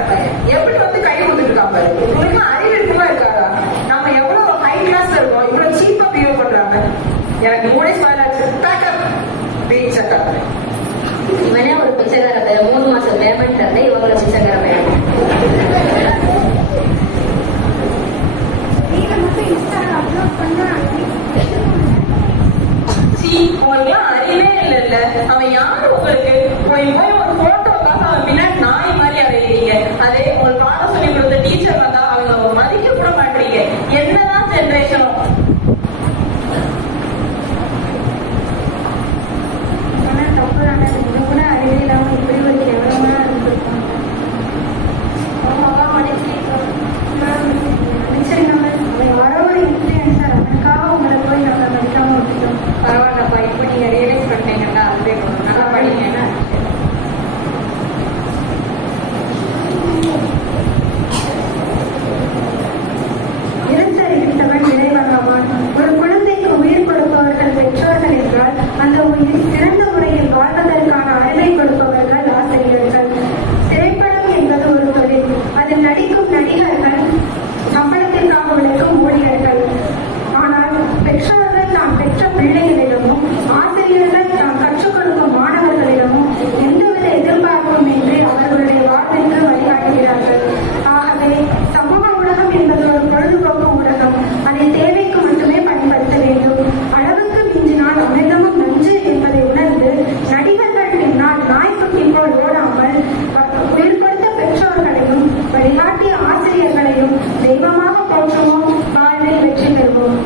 பிச்சைக்கார பையன் எப்படி வந்து கை கொடுத்துட்டு இருக்கான் பாரு. உங்களுக்கு அறிவு இருக்குமா இருக்காதா? நம்ம எவ்வளவு ஹை கிளாஸ்ல இருக்கோம், இவ்வளவு சீப்பா பிஹேவ் பண்றாங்க. எனக்கு மூணே ஸ்பாயில் ஆச்சு. பிச்சைக்கார இவனே ஒரு பிச்சைக்கார பையன், 3 மாசம் பேமெண்ட் தரல, இவங்கள பிச்சைக்கார பையன். உங்களுக்குலாம் அறிவே இல்ல. அவன் யாரு உங்களுக்கு? போய் ஒரு போட்டோக்காக அவன் பின்னாடி நாய் மாதிரி அடையிறீங்க. அதே உங்களுக்கு பாடம் சொல்லி கொடுத்த டீச்சர் வந்தா அவங்க மதிக்க கூட மாட்டீங்க. என்னதான் ஜென்ரேஷனும். பரவாயில்லப்பா, இப்போ நீங்க ரியலைஸ் பண்ணிட்டீங்கன்னா அதுவே நல்லா படிங்க. நிரந்தரித்தவன் நிறைவாகவான். ஒரு குழந்தைக்கு உயிர் கொடுப்பவர்கள் பெற்றோர்கள் என்றால் அந்த உயிர் சிறந்த முறையில் வாழ்வதற்கான அறிவை கொடுப்பவர்கள் ஆசிரியர்கள். திரைப்படம் என்பது ஒரு தொழில். அதில் நடிக்கும் நடிகர்கள் சம்பளத்திற்காக உழைக்கும் ஊழியர்கள். ஆனால் பெற்றோர்கள் தாம் பெற்ற பிள்ளைகளிடமும் ஆசிரியர்கள் தாம் கற்றுக் கொடுக்கும் மாணவர்களிடமும் எந்தவித எதிர்பார்ப்பும் இன்றி அவர்களுடைய வாழ்விற்கு வழிகாட்டுகிறார்கள். ஆகவே சமூக ஊடகம் என்பது ஒரு பொழுதுபோக்கு ஊடகம். அதை தேவைக்கு மட்டுமே பயன்படுத்த வேண்டும். அளவுக்கு மிஞ்சினால் அமிர்தமும் நஞ்சு என்பதை உணர்ந்து நடிகர்கள் பின்னால் நாய்க்குட்டி போல் ஓடாமல் உயிர் கொடுத்த பெற்றோர்களையும் வழிகாட்டிய ஆசிரியர்களையும் தெய்வமாக போற்றுவோம். வாழ்வில் வெற்றி பெறுவோம்.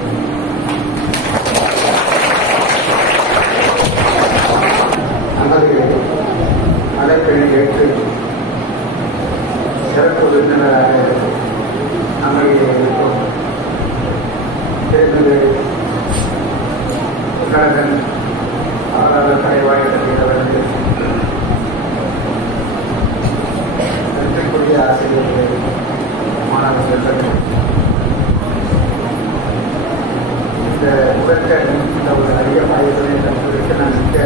அழைப்பினை ஏற்று சிறப்பு விருந்தினராக அமர்வில் இருக்கும் கழகன் ஆறாவது தலைவாயில் அவர்கள், நன்றிக்குரிய ஆசிரியர்கள், மாணவர்கள், இந்த உடற்கண் இந்த ஒரு அரிய வாய்ப்புகளை தந்ததற்கு நான் மிக்க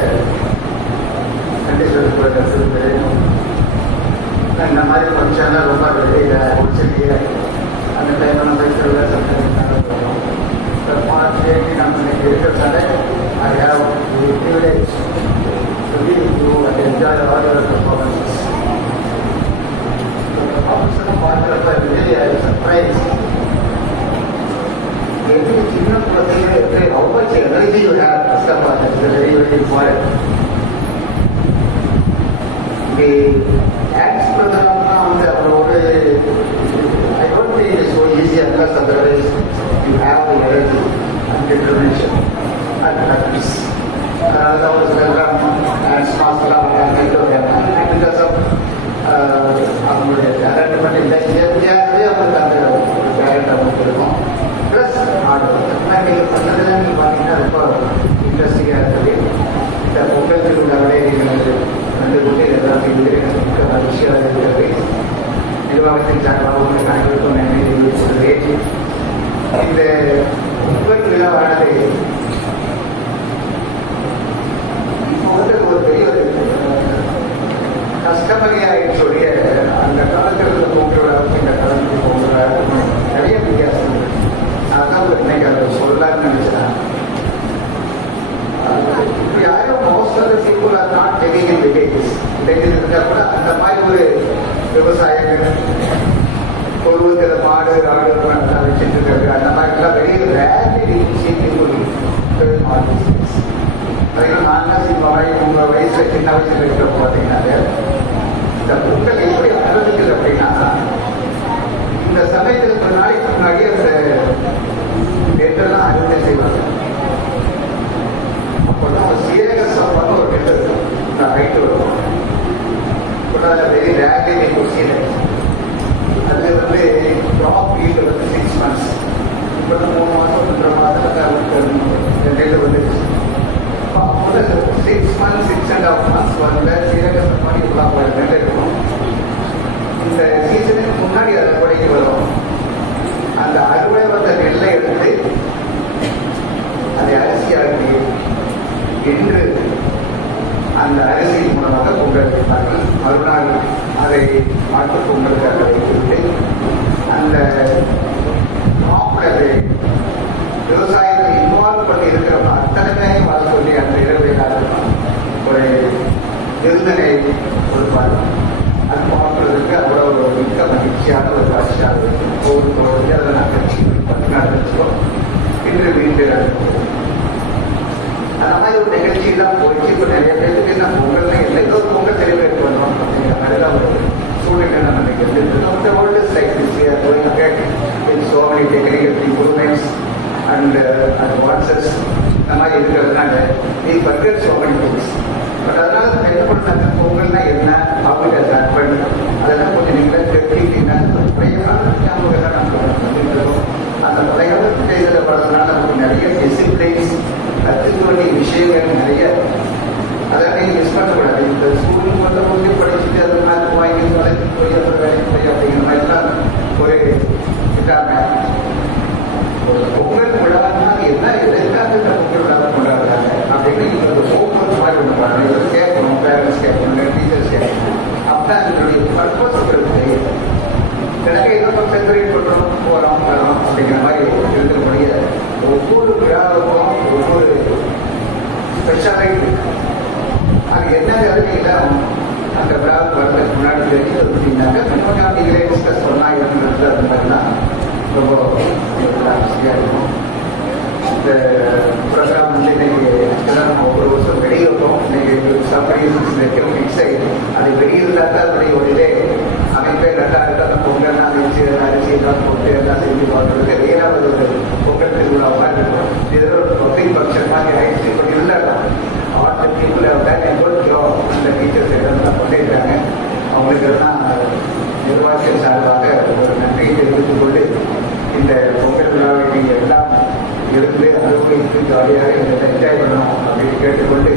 நன்றி சொல்லிக்கொள்ள கற்றுக்கிறேன். இந்த மாதிரி ஃபங்க்ஷன்லாம் ரொம்ப வெளியில் முடிச்சிருக்கீங்க. அந்த டைமில் நம்ம பார்த்து நம்ம இன்னைக்கு இருக்கிறதால I have the privilege to be with you and enjoy all your performances. The performance பார்க்குறப்ப really I was surprised. எப்படி சின்ன குழந்தைங்க எப்படி how much energy you have, first of all, that's very very important. The acts program வந்து அவரோட I don't think it is so easy unless otherwise you have the energy and determination and practice. That was welcome and smart because of அவங்களுடைய டேலண்ட் மட்டும் இல்லை, இயற்கையாகவே அவங்களுக்கு அந்த ஒரு டேலண்ட் அவங்களுக்கு இருக்கும். Plus hard work. நீங்கள் பண்ணதெல்லாம் நீங்கள் பார்த்தீங்கன்னா ரொம்ப இன்ட்ரெஸ்டிங்காக இருக்குது. இந்த பொங்கல் திருவிழாவிலே நீங்கள் ரெண்டு குட்டி எல்லாத்தையும் எனக்கு மிக்க மகிழ்ச்சியாக இருக்கிறது. நிர்வாகத்தின் சார்பாக உங்களுக்கு அனைவருக்கும் நன்றி தெரிவித்துள்ளேன். இந்த பொங்கல் விழாவானது இப்போ வந்து ஒரு பெரிய ஒரு கஸ்டமரியாயிடுச்சுடைய அந்த காலத்தில் பொங்கல் விழாவுக்கு இந்த காலத்துக்கு பொங்கல் விழாவுக்கு நிறைய வித்தியாசம் இருக்குது. அதுதான் ஒரு இன்னைக்கு அதை சொல்லலாம்னு நினைச்சேன். யாரும் most of the people are not living in villages. Villages இருந்தால் கூட அந்த மாதிரி ஒரு விவசாயங்கள் பொருளுக்கு மாடு ஆடு வச்சுட்டு இருக்காங்க. அந்த மாதிரிலாம் வெளியே ரேர்லி அதெல்லாம் நான் தான் சினிமாவை உங்கள் வயசில் சின்ன வயசில் இருக்கிறப்ப பார்த்தீங்கன்னா இந்த பொங்கல் எப்படி ஆரம்பிக்குது அப்படின்னா இந்த சமயத்துக்கு ஒரு நாளைக்கு முன்னாடி அந்த நெல்லெல்லாம் அறுவடை செய்வாங்க. அப்போதான் ஒரு சீரக சாப்பாடு ஒரு நெல் இருக்கும். இந்த ஹைட்டு வரும். இப்போ அதில் வெரி ரேர்லி நீங்கள் சீரகம் அது வந்து க்ராப் ஈல்டு வந்து 6 months. இப்போ 3 மாதம் 3 மாதத்துக்கு நெல் வந்துடுச்சு. அப்போ 6 months 6.5 months வந்து சீரக சாப்பாடு இவ்வளோ நெல் இருக்கும். இந்த சீசனுக்கு முன்னாடி அது அறுவடைக்கு வரும். அந்த அறுவடை வந்த நெல்லை எடுத்து அதை அரிசியாக்கி என்று அந்த அரிசி மூலமாக பொங்கல் வைப்பார்கள். மறுநாள் அதை மாட்டு பொங்கலுக்கு The world is like this. We are going ahead with so many technical improvements and advances. இந்த மாதிரி இருக்கிறதுனால we forget so many things. But அதனால நம்ம என்ன பண்ணாங்க, பொங்கல்னா என்ன அவங்க ஸ்டார்ட் பண்ணி அதெல்லாம் கொஞ்சம் நீங்களே தெரிஞ்சுக்கிட்டீங்கன்னா பழைய காலத்து ஞாபகம் தான் நம்ம அந்த பழைய காலத்து செய்ததை வளர்றதுனால நமக்கு நிறைய டிசிப்ளின்ஸ் கற்றுக்க வேண்டிய விஷயங்கள் நிறைய அதெல்லாம் நீங்கள் மிஸ் பண்ணக்கூடாது. இந்த ஸ்கூலுக்கு வந்து போய் படிச்சுட்டு அது மாதிரி வாங்கி வேலைக்கு போய் அப்புறம் வேலைக்கு போய் அப்படிங்கிற மாதிரிலாம் ஒரு இதாங்க. ஒரு பொங்கல் விழான்னா என்ன எதற்காக இந்த பொங்கல் விழாவை கொண்டாடுறாங்க அப்படின்னு நீங்கள் ஒரு போக்குவரத்து மாதிரி ஒன்று பண்ணணும். இதை கேட்கணும், பேரண்ட்ஸ் கேட்கணும், டீச்சர்ஸ் கேட்கணும். அப்பதான் அதனுடைய பர்பஸ் உங்களுக்கு தெரியும். எனக்கு ஏதோ செலிப்ரேட் பண்ணுறோம், போகிறோம், வரோம் அப்படிங்கிற மாதிரி இருக்கக்கூடிய ஒவ்வொரு விழாவுக்கும் ஒவ்வொரு ஸ்பெஷாலிட்டி அது என்ன அறிவியல அந்த விழாவுக்கு வரதுக்கு முன்னாடி தெரிஞ்சது அப்படின்னாக்க கொஞ்சம் நீங்களே டிஸ்கஸ் பண்ணலாம் இருக்கிறது அந்த மாதிரிலாம் ரொம்ப ஆசையாக இருக்கும். இந்த ப்ரோக்ராம் வந்து இன்னைக்கு நம்ம ஒவ்வொரு வருஷம் வெளியிடுறோம். இன்னைக்கு சப்ரைஸ் ஃபிக்ஸ் ஆகி அது வெளியிடலாக்க அதனுடைய ஒரு இதே அமைப்பே நல்லா இருக்கு. அந்த பொங்கல் அரிசி அரிசியெல்லாம் போட்டு எல்லாம் செஞ்சு பார்க்கறதுக்கு வேறாவது ஒரு பொங்கல் திருவிழாவாக இருக்கும். இது ஒரு பப்ளிக் ஃபங்க்ஷன் மாதிரி ஆயிடுச்சு. இப்போ இல்லை all the people have done a good job. அந்த டீச்சர்ஸ் எல்லாம் பண்ணியிருக்காங்க. அவங்களுக்கு எல்லாம் நிர்வாகத்தின் சார்பாக ஒரு நன்றியை தெரிவித்துக் கொண்டு இந்த பொங்கல் விழாவை நீங்கள் எல்லாம் இருந்து அனுபவித்து ஜாலியாக இதை என்ஜாய் பண்ணணும் அப்படின்னு கேட்டுக்கொண்டு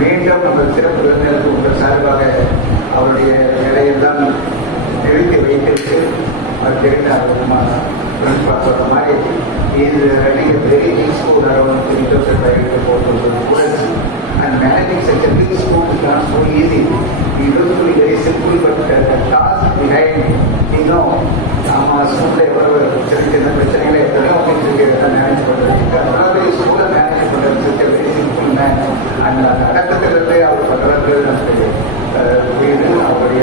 மீண்டும் நம்ம சிறப்பு விருந்தினருக்கு உங்கள் சார்பாக அவருடைய நிலையெல்லாம் நிறுத்தி வைத்திருக்கு. அது தெரிந்த பிரின்சிபால் சொல்ற மாதிரி is running a very big school around 3,500 to 4,000 students, and managing such a big school is not so easy. It used to be very simple, but the task behind, நம்ம ஸ்கூல்ல எவ்வளவு சின்ன சின்ன பிரச்சனைகளை எத்தனையோ ஆஃபீஸுக்கு மேனேஜ் பண்ணுறது அதாவது ஸ்கூலை மேனேஜ் பண்ணுறது வெரி சிம்பிள் மேன். அந்த அடக்கத்திலிருந்து அவர் பண்ணுறது நமக்கு புரியுது. அவருடைய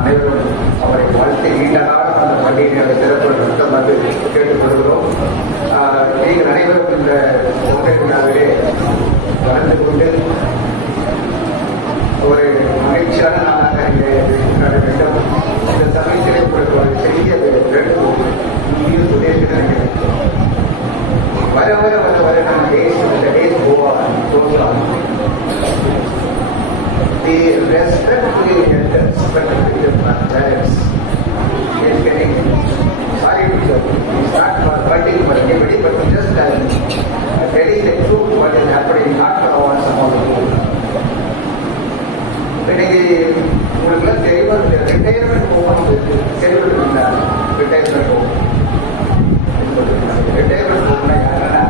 அனைவரும் அவரை வாழ்க்கை நீண்டதாக அந்த பண்டிகைகளை சிறப்பு நடத்துமாறு கேட்டுக்கொள்கிறோம். நீங்கள் அனைவரும் இந்த பொங்கல் விழாவிலே கலந்து கொண்டு ஒரு மகிழ்ச்சியான நாளாக கொண்டாட வேண்டும். இந்த சமயத்திலே உங்களுக்கு ஒரு செய்திய ரெண்டு சுதேசி நினைக்கிறேன். வர வர வர வர நம்ம days Goa the respect to the elders, especially the parents, is getting sorry to start fighting for everybody, but just telling the truth what is happening, not for all some of the people. இன்னைக்கு உங்களுக்குலாம் தெரியும் ரிட்டையர்மெண்ட் போகணும் தெரிவிருந்தா ரிட்டையர்மெண்ட் போகும். ரிட்டையர்மெண்ட் போகணும்னா யாருன்னா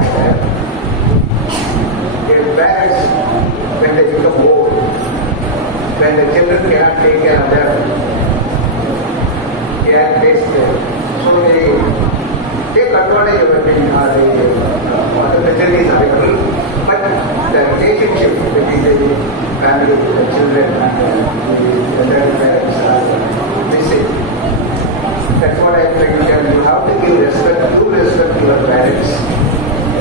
parents when they become old, when the children cannot take care of them, they are faced. So they take advantage of everything. All the facilities are available, but the relationship between the family, the children, and the parents are missing. That's what I think. You have to give respect to your parents.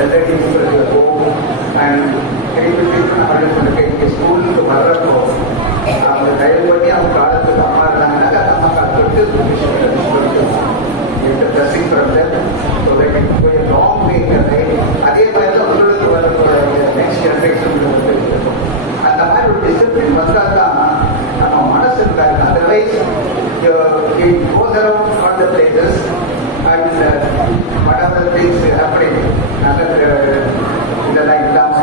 Elder people will go and ஸ்கூலுக்கு வர்றப்போ அவங்க தயவு பண்ணி அவங்க காலத்துக்கு அம்மா இருந்தாங்கன்னா அந்த அம்மா காலத்துக்கு கொஞ்சம் லாங் அப்படிங்கிறது அதே மாதிரி தான் உங்களுக்கு வரப்போற நெக்ஸ்ட் ஜென்ரேஷன் அந்த மாதிரி ஒரு டிசிப்ளின் வந்தால் தான் நம்ம மனசு இருக்காங்க. Otherwise goes around all the places and what are the things happening இதெல்லாம் இல்லாமல்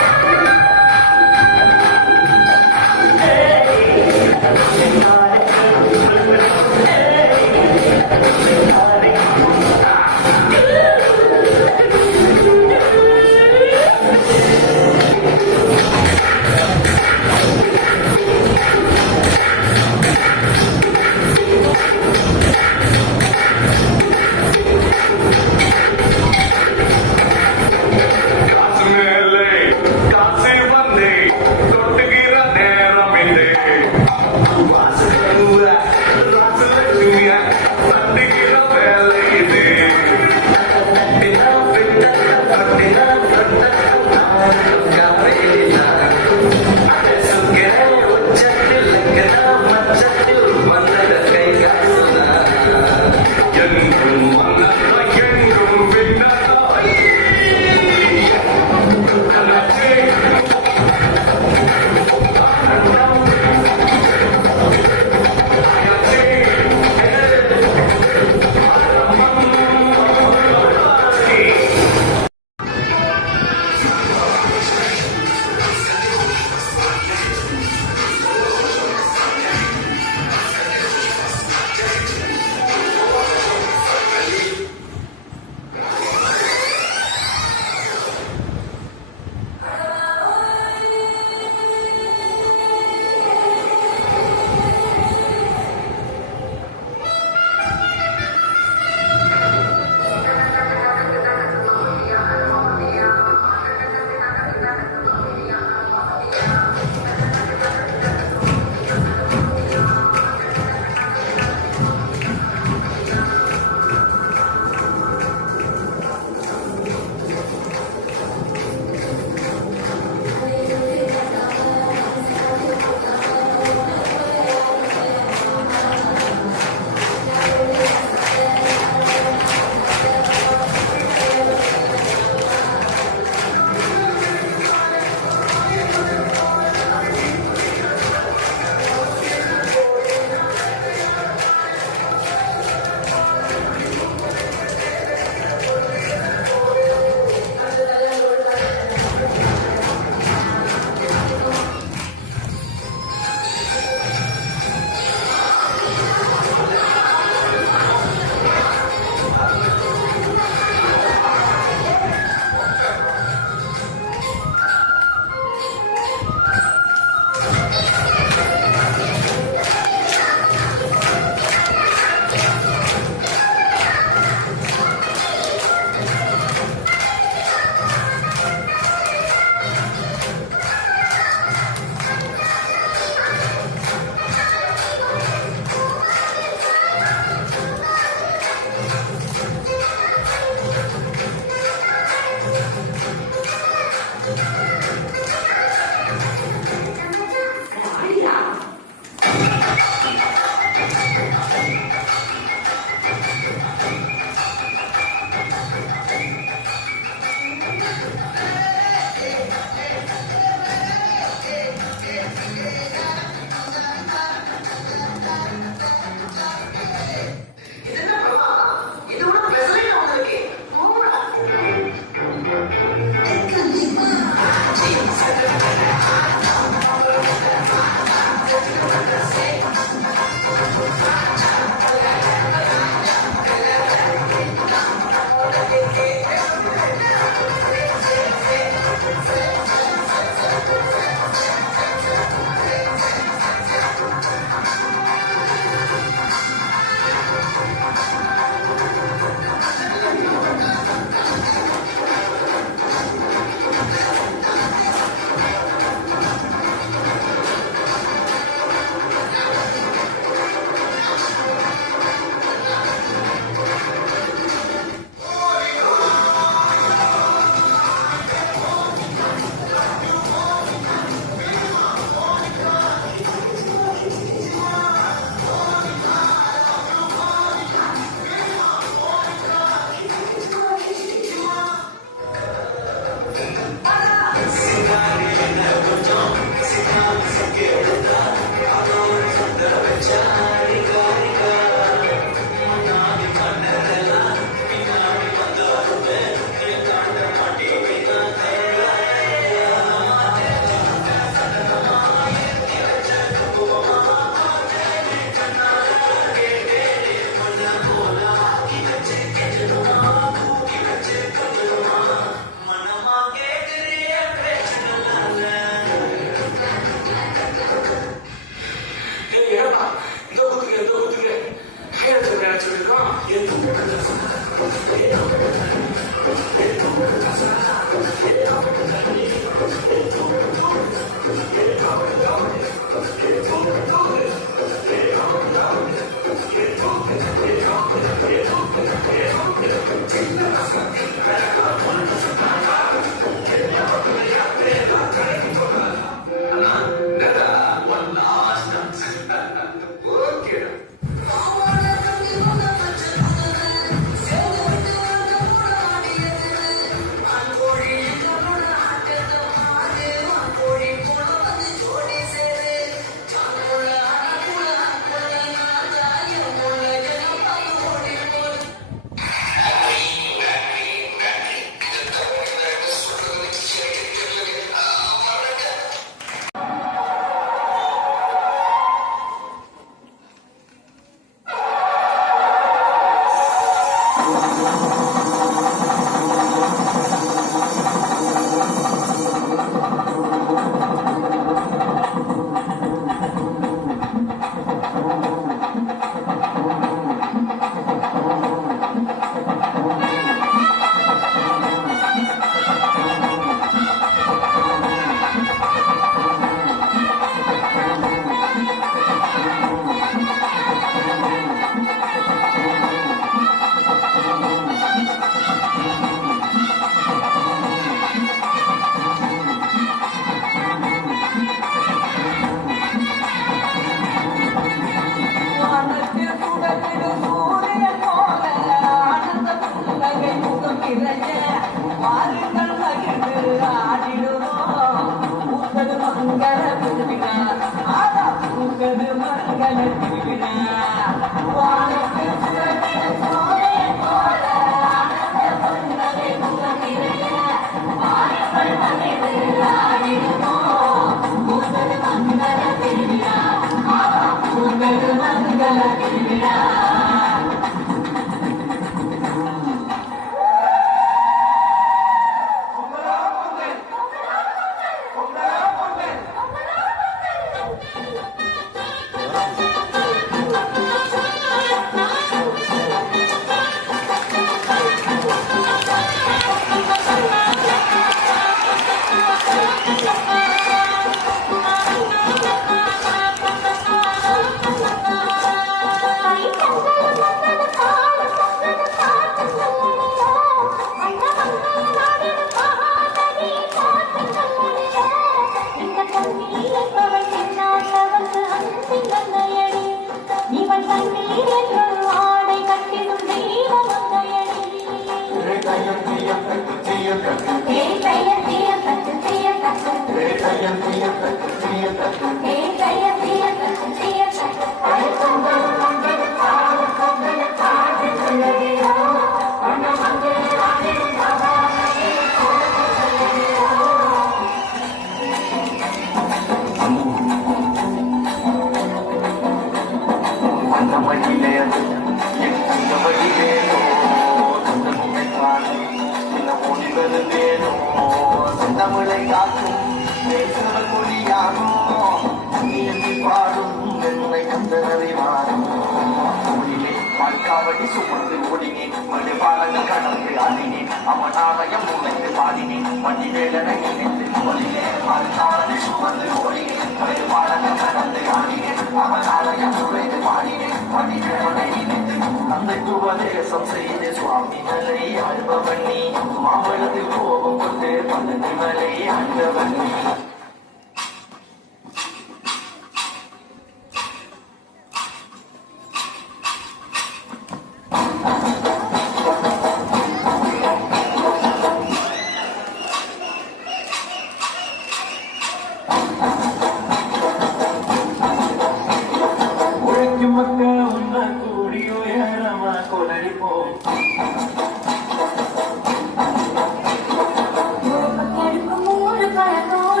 மூணு பழக்கோட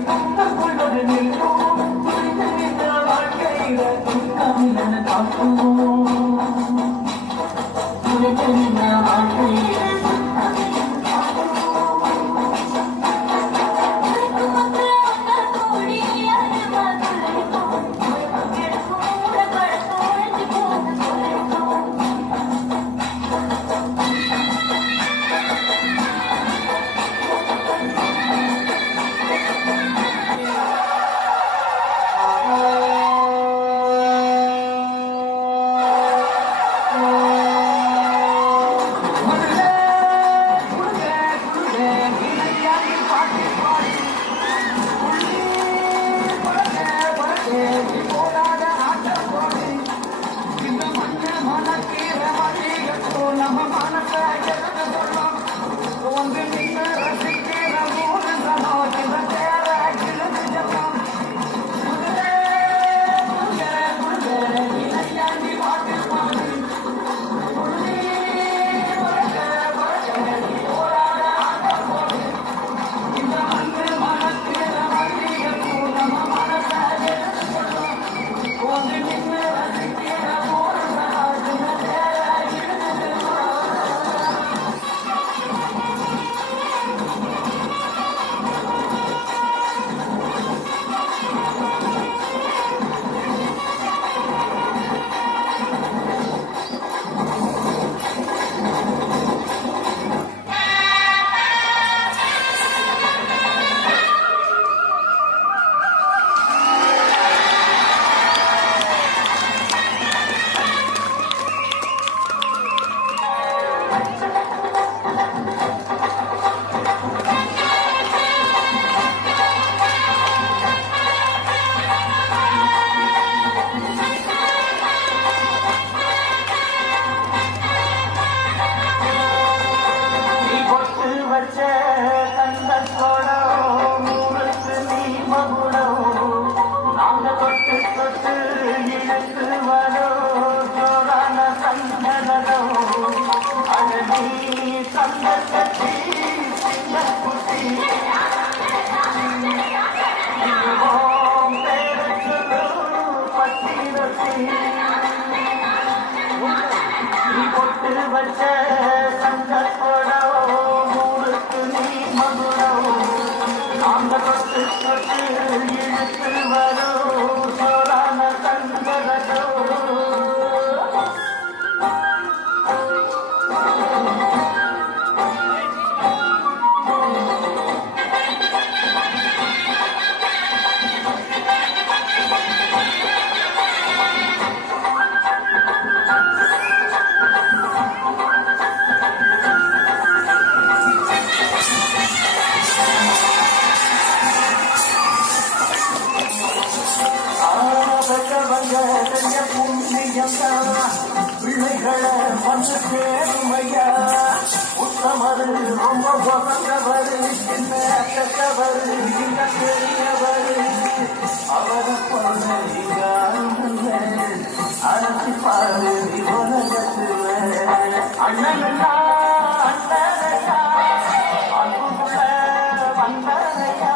தூக்கப்படுவது நிற்கும் புரிந்து நின்ற வாழ்க்கையில தூக்கம் என காட்டுவோம் புரிந்து நின்ற வாழ்க்கையில பிள்ளைகளை வந்து சேருமையா உத்தமரு ரொம்ப உகந்தவரு சின்ன கெட்டவரு இந்த பெரியவரு அவரை போல அரசு பாரு உலகத்துல அண்ணனா அண்ணனையா அன்புள்ள வந்தனையா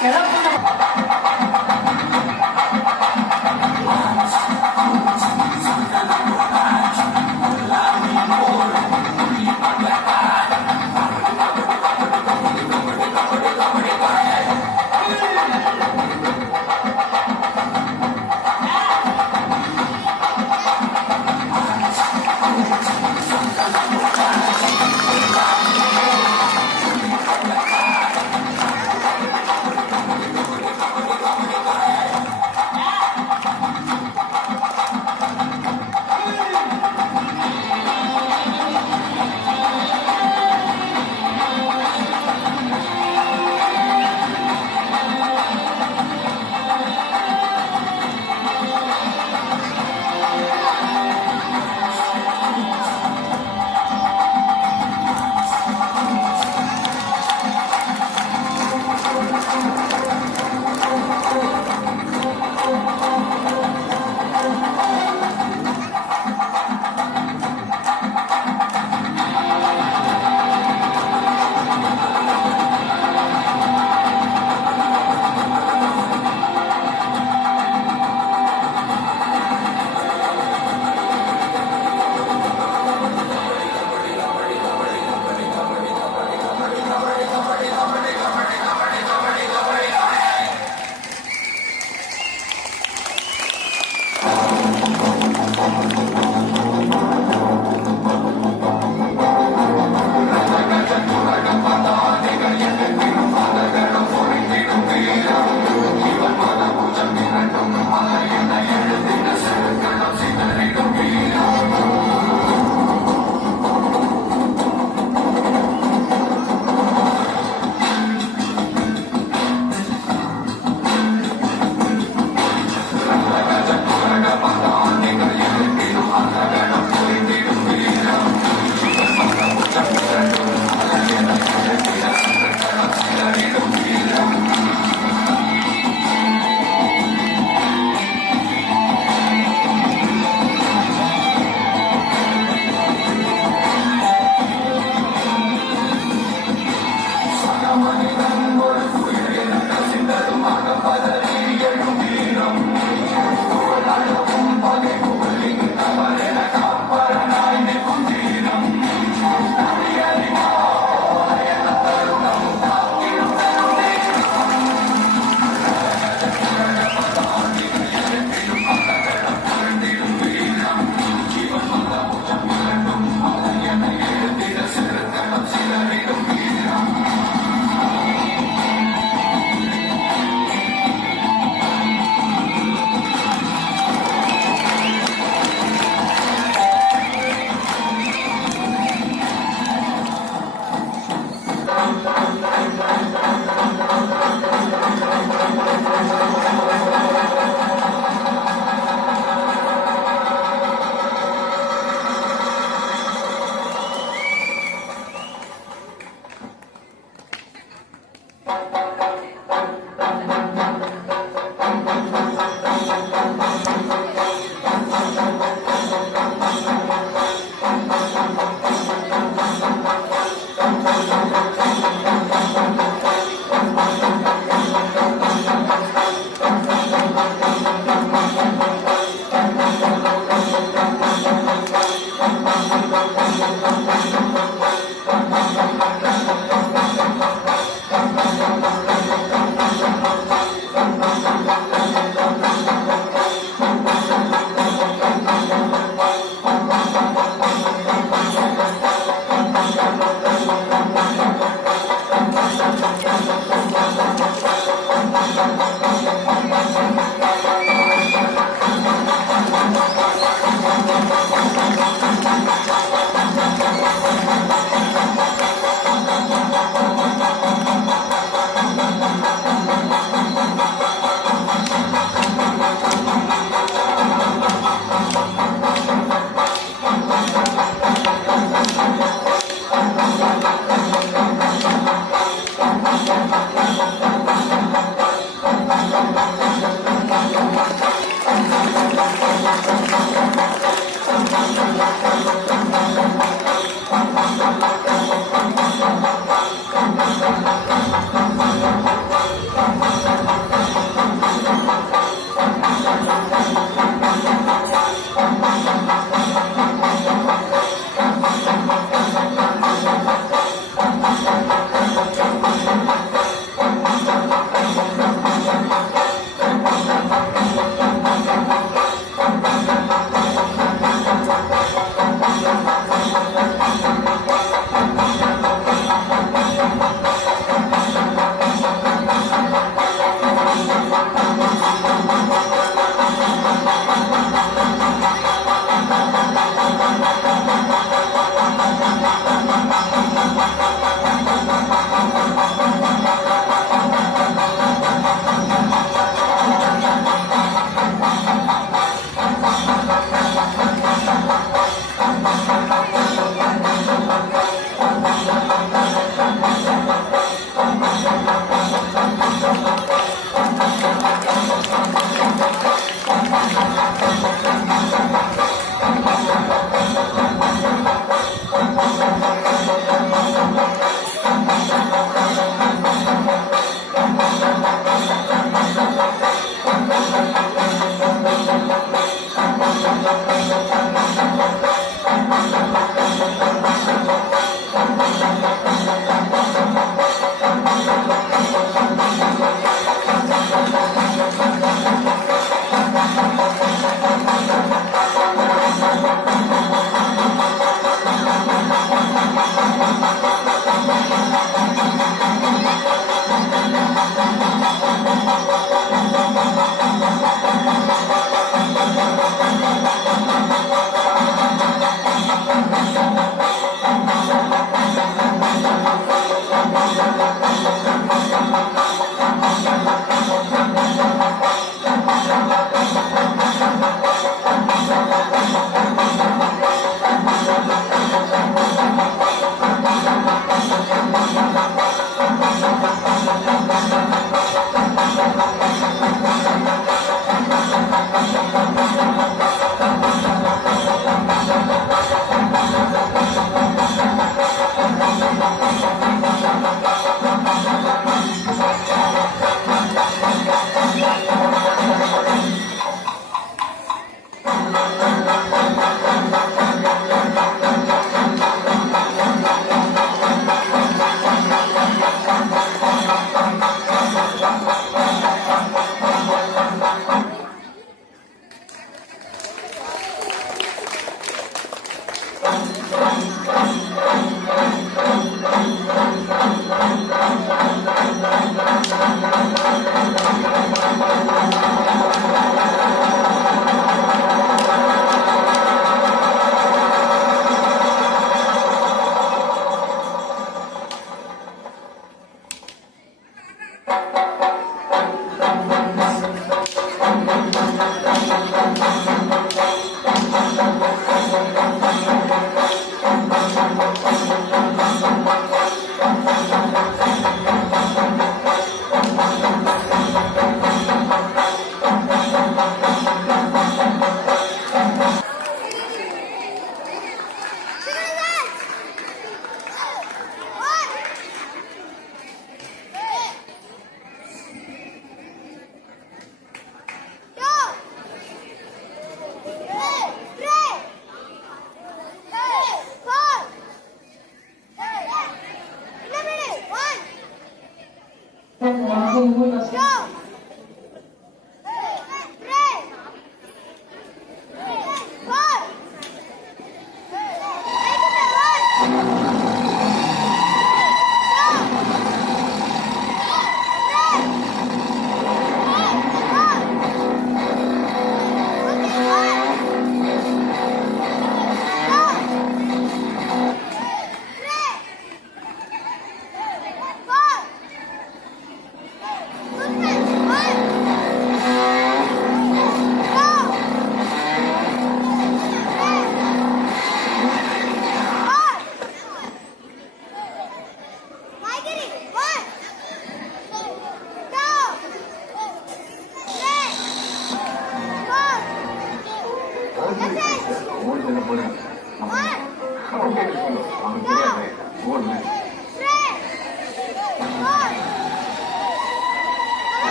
Thank you.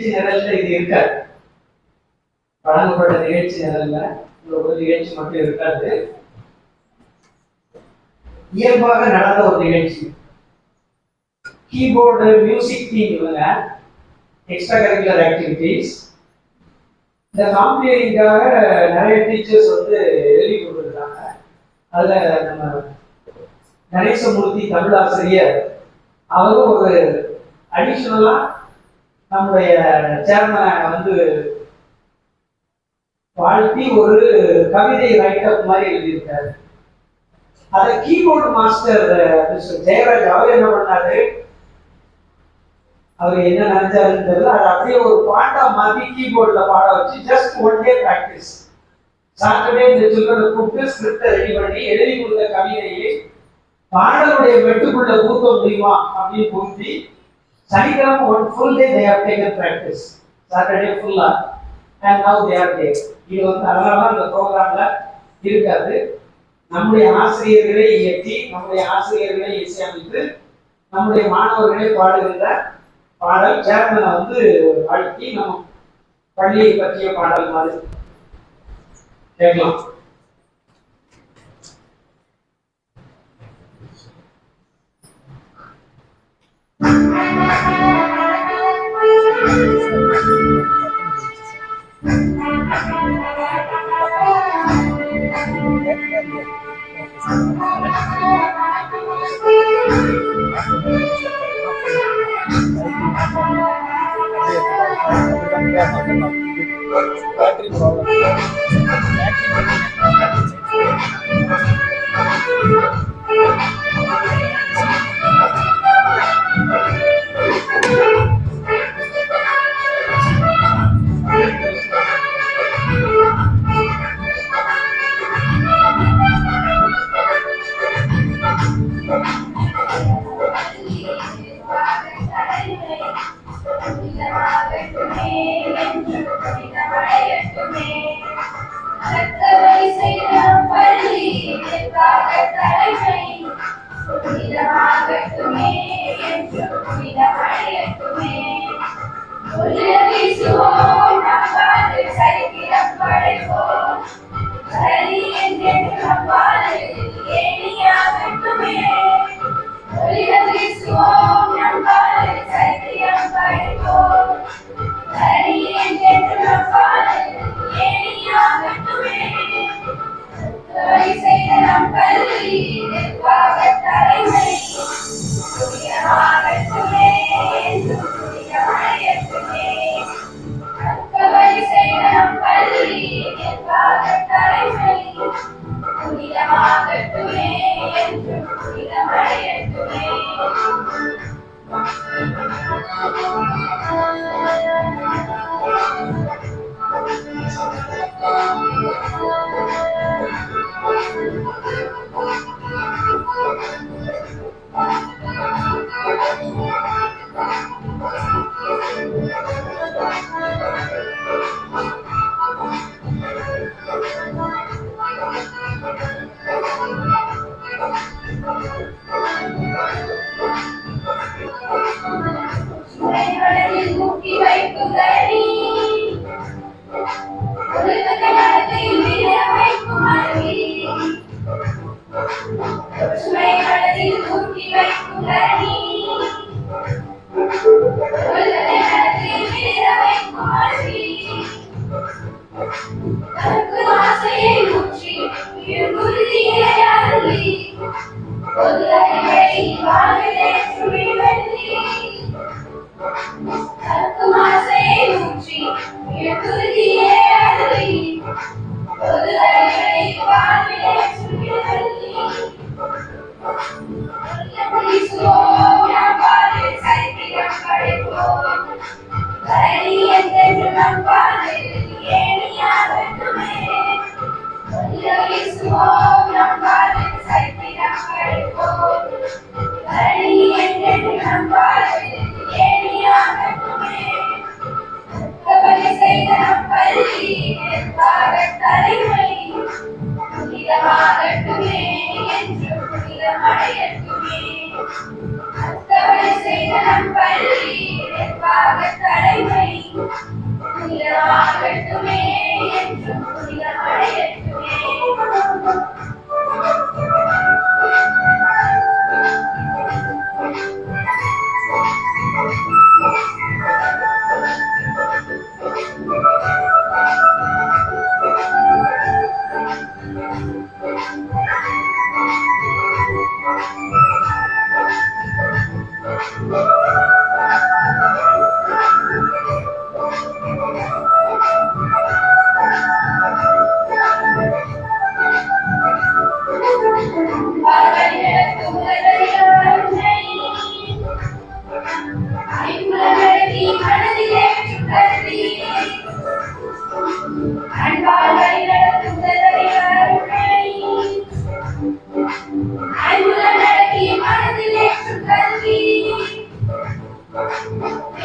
நிகழ்ச்சி நிரல்ல இது இருக்காது. வழங்கப்பட்ட நிகழ்ச்சி நிரல்ல இந்த ஒரு நிகழ்ச்சி மட்டும் இருக்காது. இயல்பாக நடந்த ஒரு நிகழ்ச்சி. கீபோர்டு, மியூசிக் டீம் இவங்க எக்ஸ்ட்ரா கரிக்குலர் ஆக்டிவிட்டீஸ். இந்த காம்படிஷனுக்காக நிறைய டீச்சர்ஸ் வந்து எழுதி கொடுத்துருக்காங்க. அதுல நம்ம கணேசமூர்த்தி தமிழ் ஆசிரியர் அவரும் ஒரு அடிஷனலா நம்முடைய சேர்மனை வந்து வாழ்த்தி ஒரு கவிதை ரைட்டப் மாதிரி எழுதியிருக்காரு. அதை கீபோர்டு மாஸ்டர் ஜெயராஜ் அவர் என்ன பண்ணாரு, அவர் என்ன நினைச்சாருன்னு தெரியல, அதை அப்படியே ஒரு பாட்டா மாத்தி கீபோர்ட்ல பாட வச்சு just one day practice. Saturday இந்த சில்ட்ரனை கூப்பிட்டு ஸ்கிரிப்டை ரெடி பண்ணி எழுதி கொடுத்த கவிதையை பாடலுடைய வெட்டுக்குள்ள பூத்த முடியுமா அப்படின்னு புகுத்தி சனிக்கிழமை one full day they have taken practice. Saturday ஃபுல்லா அண்ட் நவ் தே ஆர் டே. இது வந்து அதனால இந்த ப்ரோக்ராம்ல இருக்காது. நம்முடைய ஆசிரியர்களை இயற்றி, நம்முடைய ஆசிரியர்களை இசையமைத்து, நம்முடைய மாணவர்களை பாடுகின்ற பாடல் சேர்மனை வந்து வாழ்த்தி நம்ம பள்ளியை பற்றிய பாடல் மாதிரி கேட்கலாம். செய்த நம் பள்ளி நிர்வாக தலைமை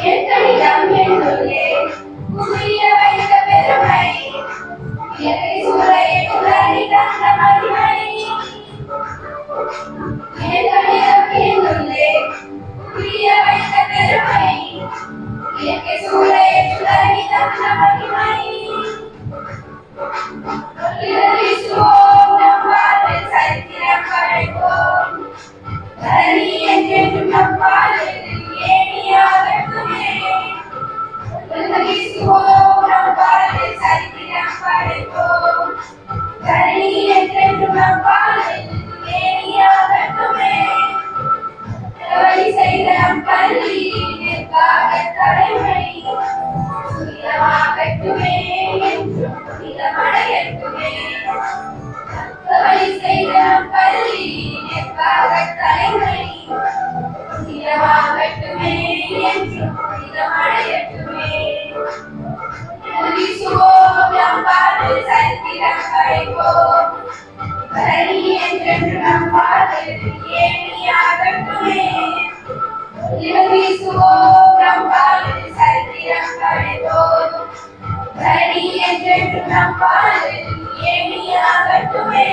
எத்தனிடம் என்னுள்ளே புரிய வைத்த பெருமை இயற்கை சூழலை உலகி தந்த மகிமை எத்தனிடம் என்னுள்ளே புரிய வைத்த பெருமை இயற்கை சூழலை உலகி தந்த மகிமை இயேசுவோம் நம் வாழ்வில் சரித்திரம் படைப்போம் தரணி என்றென்றும் நம் வாழ்வில் ஏணியாகட்டுமே இயேசுவோம் நம் வாழ்வில் சரித்திரம் படைப்போம் தரணி என்றென்றும் நம் வாழ்வில் ஏணியாகட்டுமே வழி செய்த நம் பள்ளி நிற்காத தலைமை சுயமாகட்டுமே என்றும் புனிதமடையட்டுமே வழி செய்த நம் பள்ளி நிற்காத தலைமை சுயமாகட்டுமே என்றும் புனிதமடையட்டுமே இயேசுவோம் நம் வாழ்வில் சரித்திரம் படைப்போம் தரணி என்றென்றும் நம் வாழ்வில் ஏணியாகட்டுமே இயேசுவோம் நம் வாழ்வில் சரித்திரம் படைப்போம் தரணி என்றென்றும் நம் வாழ்வில் ஏணியாகட்டுமே